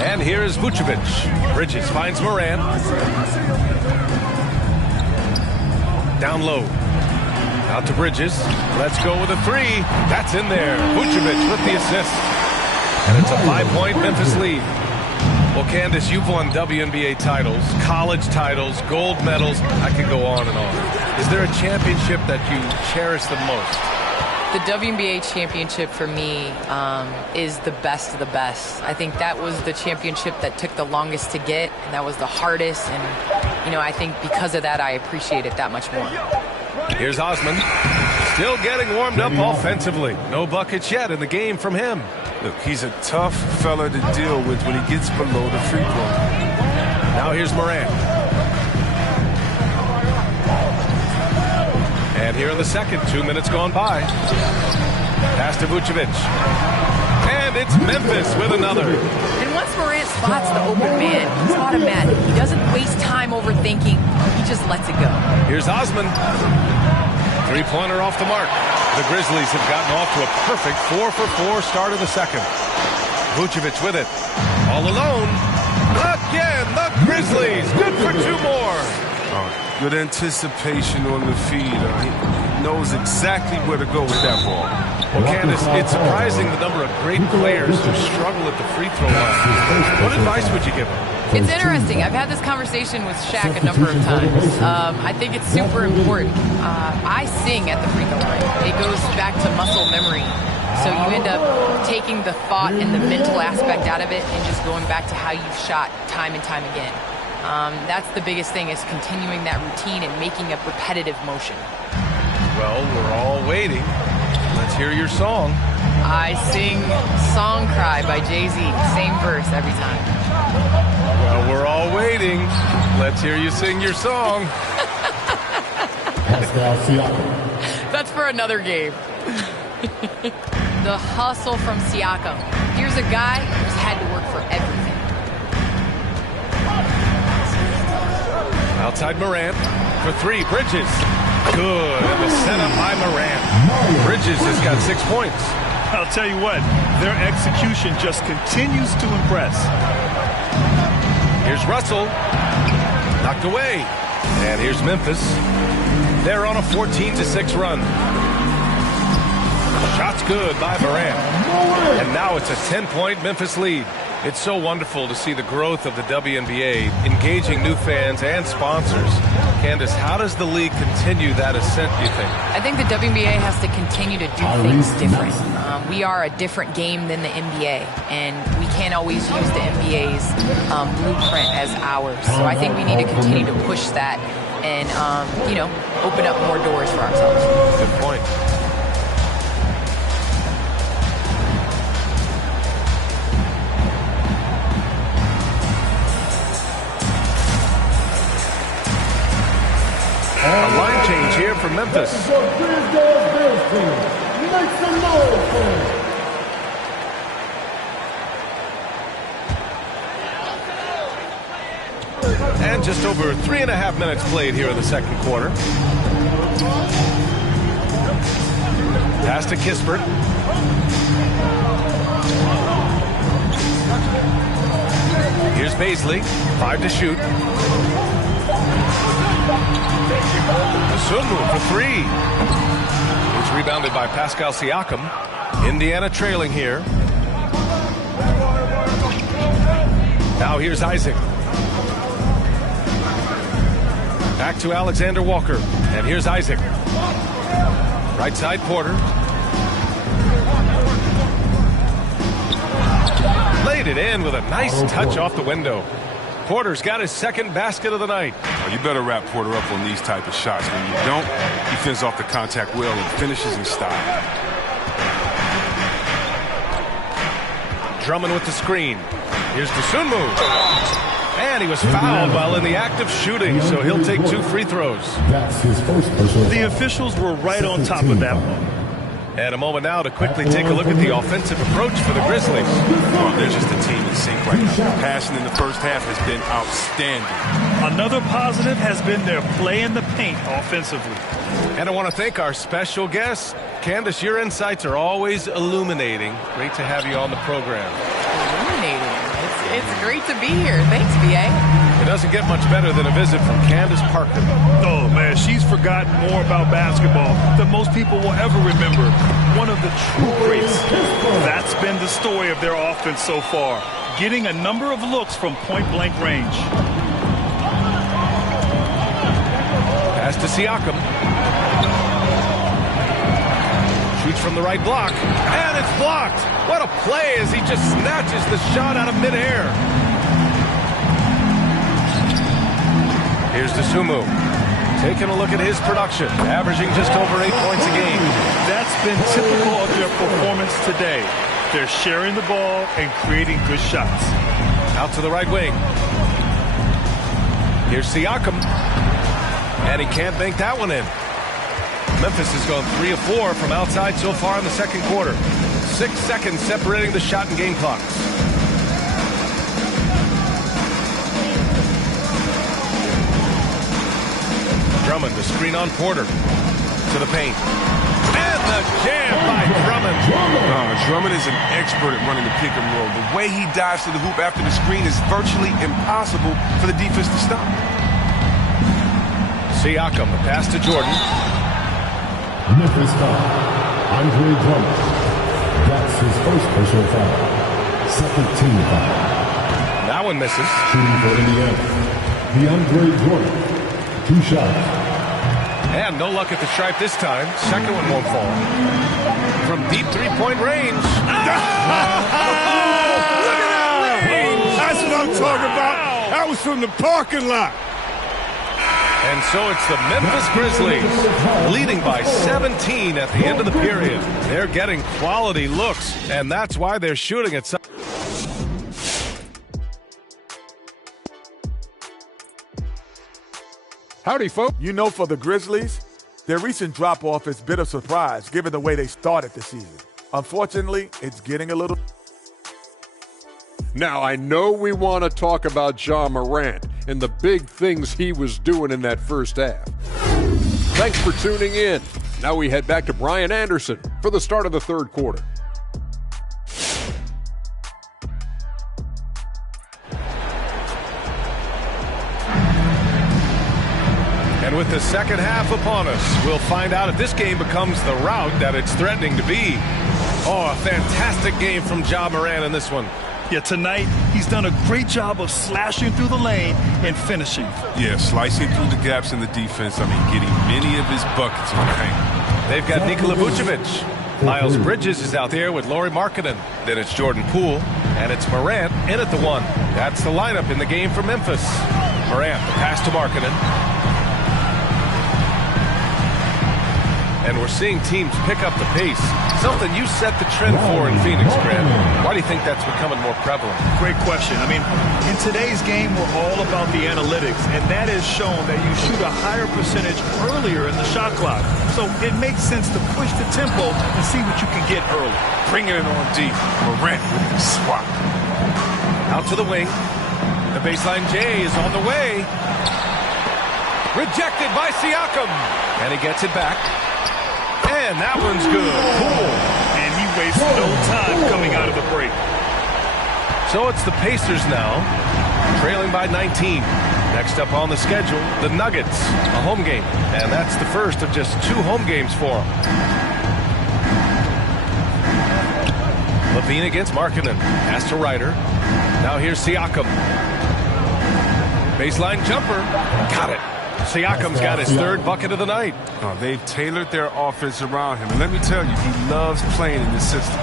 And here is Vucevic. Bridges finds Morant. Down low. Out to Bridges. Let's go with a 3. That's in there. Vucevic with the assist. And it's a 5-point Memphis lead. Well, Candace, you've won WNBA titles, college titles, gold medals. I could go on and on. Is there a championship that you cherish the most? The WNBA championship for me is the best of the best. I think that was the championship that took the longest to get, and that was the hardest. And, I think because of that, I appreciate it that much more. Here's Osman. Still getting warmed up offensively. No buckets yet in the game from him. Look, he's a tough fella to deal with when he gets below the free throw. Now here's Morant. And here in the second, 2 minutes gone by. Pass to Vucevic. And it's Memphis with another. And once Morant spots the open man, it's automatic. He doesn't waste time overthinking. He just lets it go. Here's Osman. Three-pointer off the mark. The Grizzlies have gotten off to a perfect 4-for-4 start of the second. Vucevic with it. All alone. Again, the Grizzlies. Good for 2 more. Good anticipation on the feed. He knows exactly where to go with that ball. Well, Candace, it's surprising the number of great players who struggle at the free throw line. What advice would you give them? It's interesting. I've had this conversation with Shaq a number of times. I think it's super important. I sing at the free throw line. It goes back to muscle memory. So you end up taking the thought and the mental aspect out of it and just going back to how you've shot time and time again. That's the biggest thing, is continuing that routine and making a repetitive motion. Well, we're all waiting. Let's hear your song. I sing Song Cry by Jay-Z. Same verse every time. Well, we're all waiting. Let's hear you sing your song. That's for another game. The hustle from Siakam. Here's a guy who's had to work for everything. Outside Morant for 3. Bridges. Good. And the setup by Morant. Bridges has got 6 points. I'll tell you what, their execution just continues to impress. Here's Russell. Knocked away. And here's Memphis. They're on a 14-6 run. Shot's good by Morant. And now it's a 10-point Memphis lead. It's so wonderful to see the growth of the WNBA, engaging new fans and sponsors. Candace, how does the league continue that ascent, do you think? I think the WNBA has to continue to do things different. We are a different game than the NBA, and we can't always use the NBA's blueprint as ours. So I think we need to continue to push that and, open up more doors for ourselves. Good point. A line change here for Memphis. And just over 3.5 minutes played here in the second quarter. Pass to Kispert. Here's Baisley. 5 to shoot. Sunmu for 3. It's rebounded by Pascal Siakam. Indiana trailing here. Now here's Isaac. Back to Alexander Walker. And here's Isaac. Right side, Porter. Laid it in with a nice touch off the window. Porter's got his second basket of the night. Well, you better wrap Porter up on these type of shots. When you don't, he fends off the contact well and finishes in style. Drummond with the screen. Here's Dosunmu. And he was fouled while in the act of shooting, so he'll take 2 free throws. That's his first personal. The officials were right on top of that one. And a moment now to quickly take a look at the offensive approach for the Grizzlies. Oh, they're just a team in sync right now. Passion in the first half has been outstanding. Another positive has been their play in the paint offensively. And I want to thank our special guest. Candace, your insights are always illuminating. Great to have you on the program. Illuminating. It's great to be here. Thanks, B.A. It doesn't get much better than a visit from Candace Parker. Oh, man, she's forgotten more about basketball than most people will ever remember. One of the true greats. That's been the story of their offense so far, getting a number of looks from point-blank range. Pass to Siakam. Shoots from the right block, and it's blocked. What a play as he just snatches the shot out of midair. Here's Dosunmu. Taking a look at his production, averaging just over 8 points a game. That's been typical of their performance today. They're sharing the ball and creating good shots. Out to the right wing. Here's Siakam. And he can't bank that one in. Memphis has gone 3 of 4 from outside so far in the second quarter. 6 seconds separating the shot and game clocks. Drummond, the screen on Porter. to the paint. And the jam by Drummond. Drummond is an expert at running the pick and roll. The way he dives to the hoop after the screen is virtually impossible for the defense to stop. Siakam, the pass to Jordan. Memphis foul. Andre Drummond. That's his first personal foul. Second team foul. That one misses. Shooting for Indiana. DeAndre Jordan. 2 shots. And no luck at the stripe this time. Second one won't fall. From deep three-point range. Look at that range! That's what I'm talking about. That was from the parking lot. And so it's the Memphis Grizzlies leading by 17 at the end of the period. They're getting quality looks, and that's why they're shooting at some. Howdy, folks. You know, for the Grizzlies, their recent drop-off is a bit of a surprise given the way they started the season. Unfortunately, it's getting a little... Now, I know we want to talk about Ja Morant and the big things he was doing in that first half. Thanks for tuning in. Now we head back to Brian Anderson for the start of the third quarter. And with the second half upon us, we'll find out if this game becomes the rout that it's threatening to be. Oh, a fantastic game from Ja Morant in this one. Yeah, tonight he's done a great job of slashing through the lane and finishing. Yeah, slicing through the gaps in the defense. I mean, getting many of his buckets on the paint. They've got Nikola Vucevic. Miles Bridges is out there with Lauri Markkanen. Then it's Jordan Poole, and it's Morant in at the one. That's the lineup in the game for Memphis. Morant, the pass to Markkanen. And we're seeing teams pick up the pace. Something you set the trend for in Phoenix, Grant. Why do you think that's becoming more prevalent? Great question. I mean, in today's game, we're all about the analytics, and that has shown that you shoot a higher percentage earlier in the shot clock. So it makes sense to push the tempo and see what you can get early. Bringing it on deep. Morant with the swap. Out to the wing. The baseline J is on the way. Rejected by Siakam. And he gets it back. And that one's good. Cool. And he wastes no time coming out of the break. So it's the Pacers now, trailing by 19. Next up on the schedule, the Nuggets, a home game. And that's the first of just 2 home games for them. Levine against Markkanen. Pass to Ryder. Now here's Siakam. Baseline jumper. Got it. Siakam's got his third bucket of the night. Oh, they've tailored their offense around him. And let me tell you, he loves playing in this system.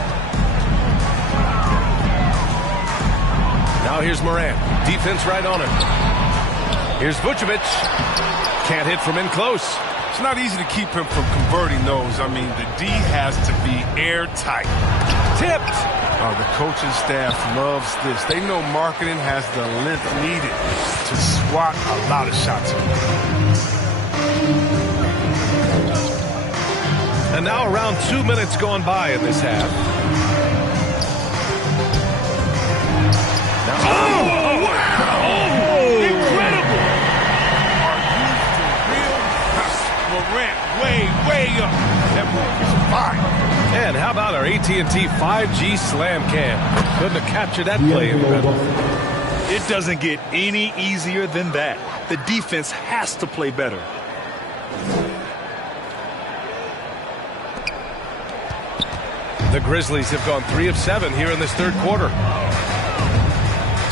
Now here's Morant. Defense right on him. Here's Vucevic. Can't hit from in close. It's not easy to keep him from converting those. I mean, the D has to be airtight. Tipped. The coaching staff loves this. They know Markkanen has the length needed to swat a lot of shots. And now around 2 minutes gone by in this half. Incredible! Morant, way up. That move is fine. And how about our AT&T 5G Slam Cam? Couldn't have captured that play any better. It doesn't get any easier than that. The defense has to play better. The Grizzlies have gone 3 of 7 here in this third quarter.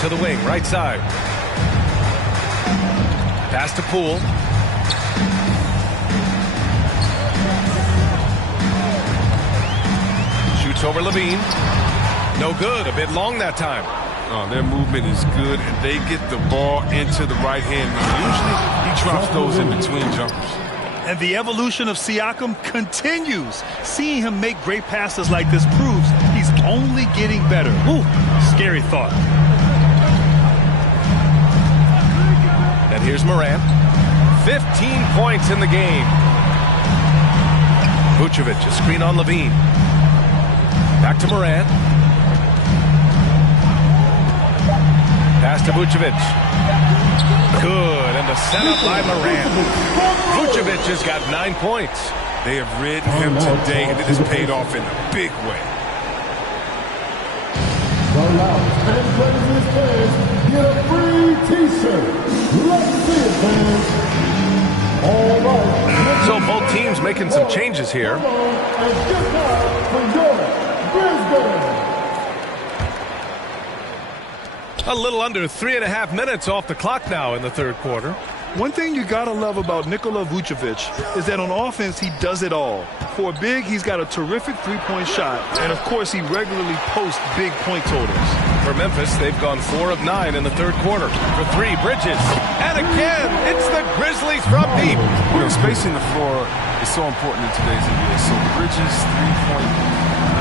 To the wing, right side. Pass to Poole. Shoots over Levine. No good. A bit long that time. Oh, their movement is good, and they get the ball into the right hand. Usually, he drops those in between jumpers. And the evolution of Siakam continues. Seeing him make great passes like this proves he's only getting better. Ooh, scary thought. And here's Morant. 15 points in the game. Vucevic, a screen on Levine. Back to Morant. Pass to Vucevic. Good, and the setup by Morant. Vucevic has got 9 points. They have ridden him today, and it has paid off in a big way. The loudest and craziest fans get a free T-shirt. Let's see it, fans. All right. So both teams making some changes here. And get down for your Brisbane. A little under 3.5 minutes off the clock now in the third quarter. One thing you gotta love about Nikola Vucevic is that on offense he does it all. For a big, he's got a terrific three-point shot, and of course he regularly posts big point totals. For Memphis, they've gone 4 of 9 in the third quarter. For 3, Bridges. And again, it's the Grizzlies from deep. You know, spacing the floor is so important in today's NBA. So Bridges' three-point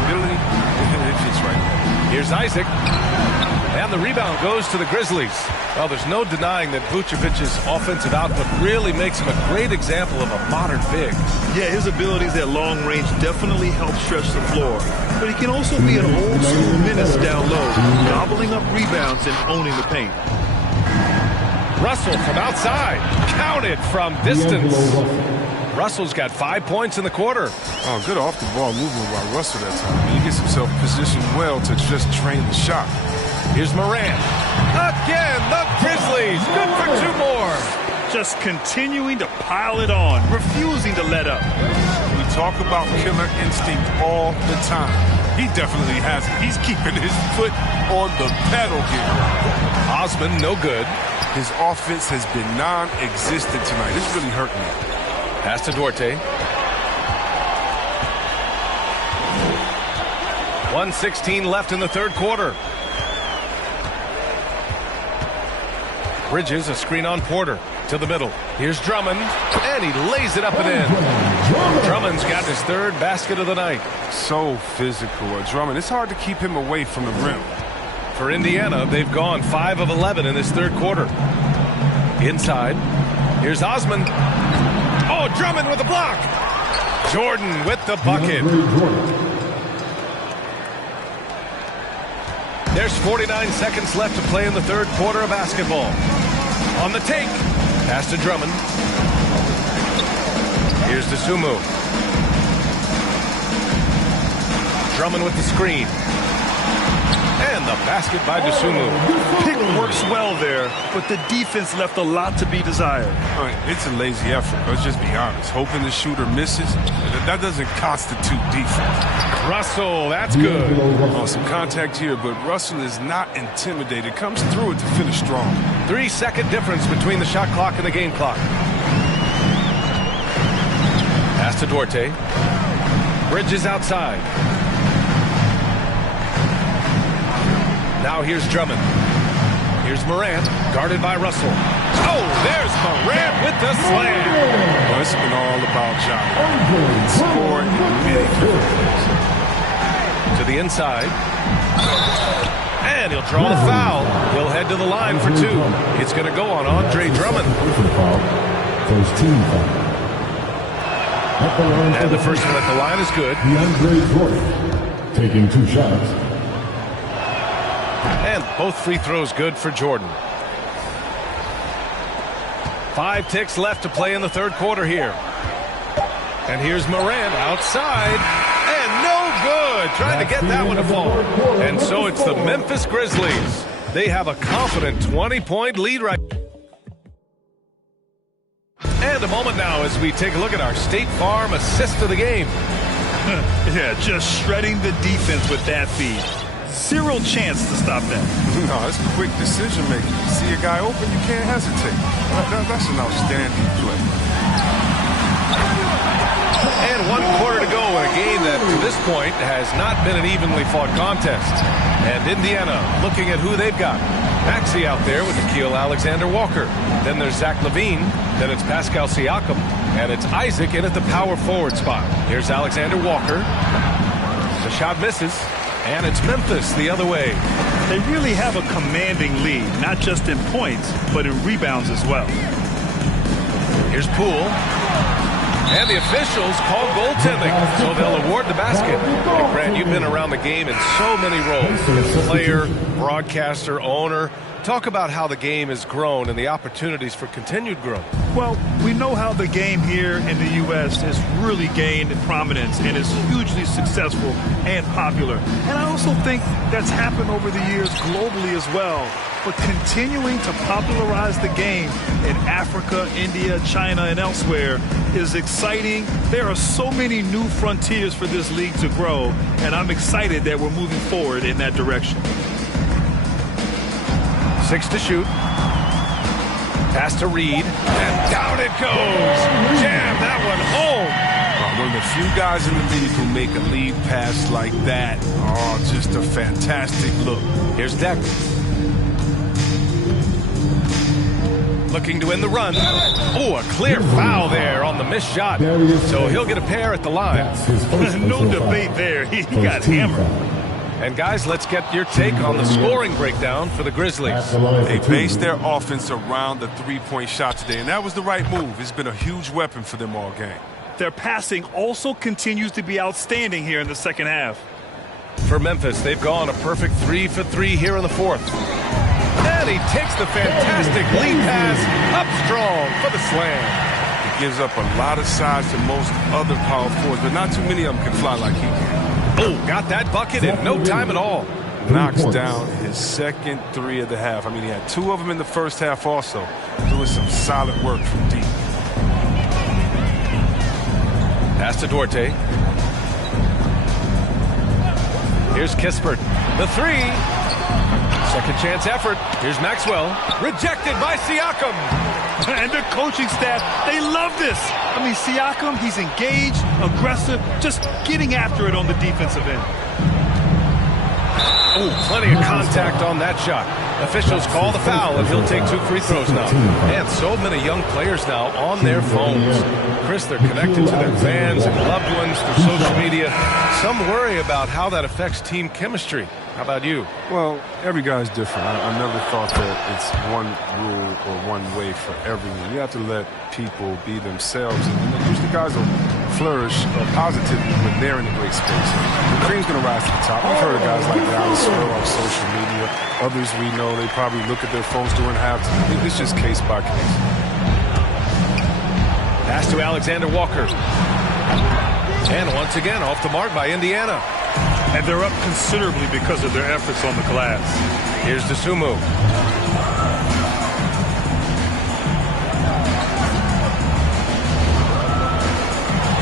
ability, it fits right there. Here's Isaac. And the rebound goes to the Grizzlies. Well, there's no denying that Vucevic's offensive output really makes him a great example of a modern big. Yeah, his abilities at long range definitely help stretch the floor. But he can also be an old-school menace down low, gobbling up rebounds and owning the paint. Russell from outside. Counted from distance. Russell's got 5 points in the quarter. Oh, good off-the-ball movement by Russell that time. He gets himself positioned well to just train the shot. Here's Morant. Again, the Grizzlies. Good for 2 more. Just continuing to pile it on, refusing to let up. We talk about killer instinct all the time. He definitely has it. He's keeping his foot on the pedal here. Osman, no good. His offense has been non-existent tonight. It's really hurting me. Pass to Duarte. 1:16 left in the third quarter. Bridges, a screen on Porter. To the middle. Here's Drummond. And he lays it up and in. Drummond's got his 3rd basket of the night. So physical. Drummond, it's hard to keep him away from the rim. For Indiana, they've gone 5 of 11 in this third quarter. Inside. Here's Osman. Oh, Drummond with a block. Jordan with the bucket. There's 49 seconds left to play in the third quarter of basketball. On the take. Pass to Drummond. Here's Dosunmu. Drummond with the screen. And the basket by Dosunmu. Pick works well there, but the defense left a lot to be desired. It's a lazy effort. Let's just be honest. Hoping the shooter misses, that doesn't constitute defense. Russell, that's good. Oh, some contact here, but Russell is not intimidated. Comes through it to finish strong. 3-second difference between the shot clock and the game clock. Pass to Duarte. Bridges outside. Now here's Drummond. Here's Morant, guarded by Russell. Oh, there's Morant with the slam. Well, it's been all about John. Score in many different. To the inside. And he'll draw the foul. He'll head to the line for 2. It's going to go on Andre Drummond. First team foul. And the first one at the line is good. DeAndre Jordan taking 2 shots. And both free throws good for Jordan. 5 ticks left to play in the third quarter here. And here's Morant outside. And no good. Trying to get that one to fall. And so it's the Memphis Grizzlies. They have a confident 20-point lead right. And a moment now as we take a look at our State Farm assist of the game. Yeah, just shredding the defense with that feed. Zero chance to stop that. No, it's quick decision making. See a guy open, you can't hesitate. That's an outstanding play. And 1 quarter to go in a game that to this point has not been an evenly fought contest. And Indiana looking at who they've got. Maxey out there with Nickeil Alexander-Walker. Then there's Zach LaVine. Then it's Pascal Siakam. And it's Isaac in at the power forward spot. Here's Alexander-Walker. The shot misses. And it's Memphis the other way. They really have a commanding lead, not just in points, but in rebounds as well. Here's Poole. And the officials call goaltending, so they'll award the basket. And Grant, you've been around the game in so many roles. As player, broadcaster, owner. Talk about how the game has grown and the opportunities for continued growth. Well, we know how the game here in the U.S. has really gained prominence and is hugely successful and popular. And I also think that's happened over the years globally as well. But continuing to popularize the game in Africa, India, China, and elsewhere is exciting. There are so many new frontiers for this league to grow, and I'm excited that we're moving forward in that direction. 6 to shoot. Pass to Reed. And down it goes. Jam that one home. One of the few guys in the league who make a lead pass like that. Oh, just a fantastic look. Here's Deck. Looking to win the run. Oh, a clear foul there on the missed shot. So he'll get a pair at the line. No debate there. He got hammered. And guys, let's get your take on the scoring breakdown for the Grizzlies. They based their offense around the three-point shot today, and that was the right move. It's been a huge weapon for them all game. Their passing also continues to be outstanding here in the second half. For Memphis, they've gone a perfect 3 for 3 here in the fourth. And he takes the fantastic lead pass up strong for the slam. He gives up a lot of size to most other power forwards, but not too many of them can fly like he can. Oh, got that bucket in no time at all. Knocks down his second 3 of the half. I mean, he had 2 of them in the first half also, doing some solid work from deep. Pass to Duarte. Here's Kispert. The 3. Second chance effort. Here's Maxwell. Rejected by Siakam. And the coaching staff, they love this. I mean, Siakam, he's engaged, aggressive, just getting after it on the defensive end. Oh, plenty of contact on that shot. Officials call the foul, and he'll take 2 free throws now. And so many young players now on their phones. Chris, they're connected to their fans and loved ones through social media. Some worry about how that affects team chemistry. How about you? Well, every guy's different. I never thought that it's one rule or one way for everyone. You have to let people be themselves. And usually guys will flourish positively when they're in a great space. The cream's going to rise to the top. I've heard of guys like Dallas Spur on social media. Others we know, they probably look at their phones during halftime. It's just case by case. Pass to Alexander Walker. And once again, off the mark by Indiana. And they're up considerably because of their efforts on the glass. Here's Dosunmu.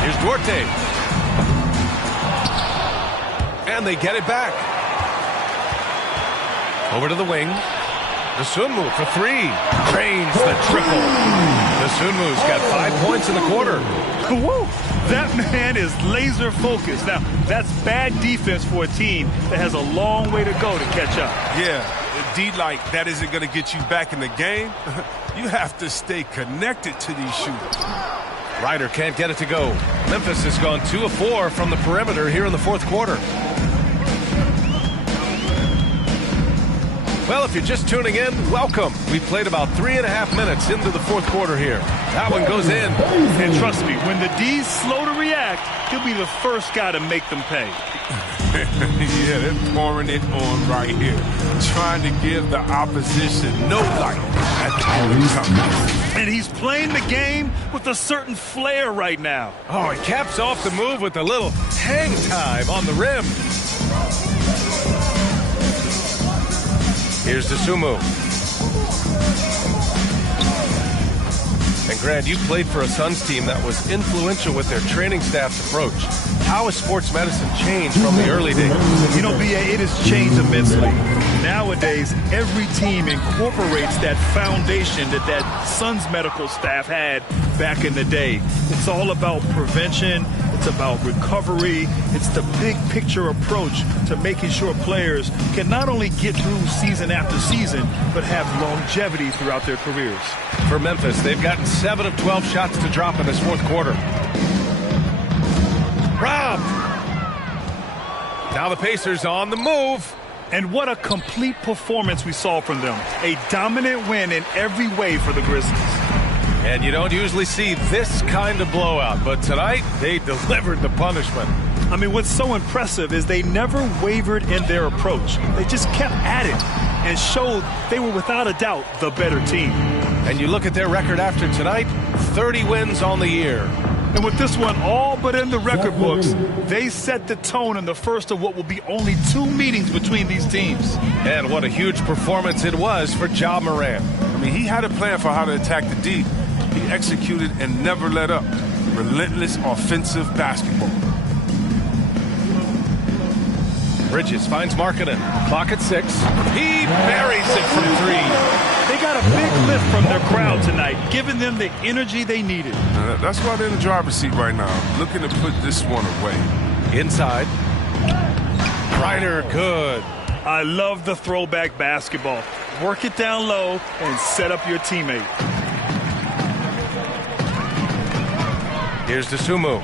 Here's Duarte. And they get it back. Over to the wing. Dosunmu for 3. Drains the triple. Dosunmu's got 5 points in the quarter. Woo! That man is laser focused. Now, that's bad defense for a team that has a long way to go to catch up. Yeah, D like that isn't going to get you back in the game. You have to stay connected to these shooters. Ryder can't get it to go. Memphis has gone 2 of 4 from the perimeter here in the fourth quarter. Well, if you're just tuning in, welcome. We played about 3.5 minutes into the fourth quarter here. That one goes in. And trust me, when the D's slow to react, he'll be the first guy to make them pay. Yeah, they're pouring it on right here. Trying to give the opposition no light. And he's playing the game with a certain flair right now. Oh, he caps off the move with a little hang time on the rim. Here's Dosunmu. And Grant, you played for a Suns team that was influential with their training staff's approach. How has sports medicine changed from the early days? You know, B.A., it has changed immensely. Nowadays, every team incorporates that foundation that Suns medical staff had back in the day. It's all about prevention. It's about recovery. It's the big picture approach to making sure players can not only get through season after season, but have longevity throughout their careers. For Memphis, they've gotten 7 of 12 shots to drop in this fourth quarter. Robbed. Now the Pacers on the move. And what a complete performance we saw from them. A dominant win in every way for the Grizzlies. And you don't usually see this kind of blowout, but tonight they delivered the punishment. I mean, what's so impressive is they never wavered in their approach. They just kept at it. and showed they were without a doubt the better team. And you look at their record after tonight, 30 wins on the year. And with this one all but in the record books, they set the tone in the first of what will be only 2 meetings between these teams. And what a huge performance it was for Ja Morant. I mean, he had a plan for how to attack the D. He executed and never let up. Relentless offensive basketball. Bridges finds Markkanen. Clock at 6. He buries it from 3. They got a big lift from their crowd tonight, giving them the energy they needed. That's why they're in the driver's seat right now, looking to put this one away. Inside. Ryder, good. I love the throwback basketball. Work it down low and set up your teammate. Here's Dosunmu.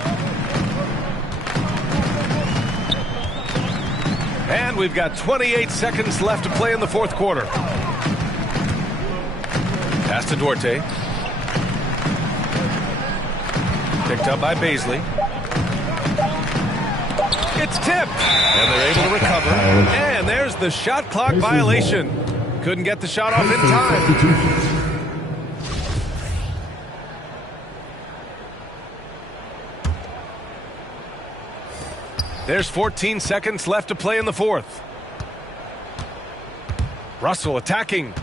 And we've got 28 seconds left to play in the fourth quarter. Pass to Duarte. Picked up by Baisley. It's tipped. And they're able to recover. And there's the shot clock violation. Couldn't get the shot off in time. There's 14 seconds left to play in the fourth. Russell attacking.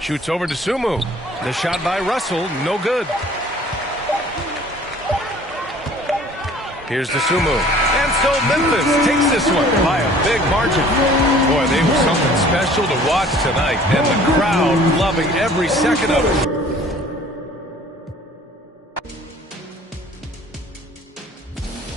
Shoots over to Sumu. The shot by Russell, no good. Here's Dosunmu. And so Memphis takes this one by a big margin. Boy, they were something special to watch tonight, and the crowd loving every second of it.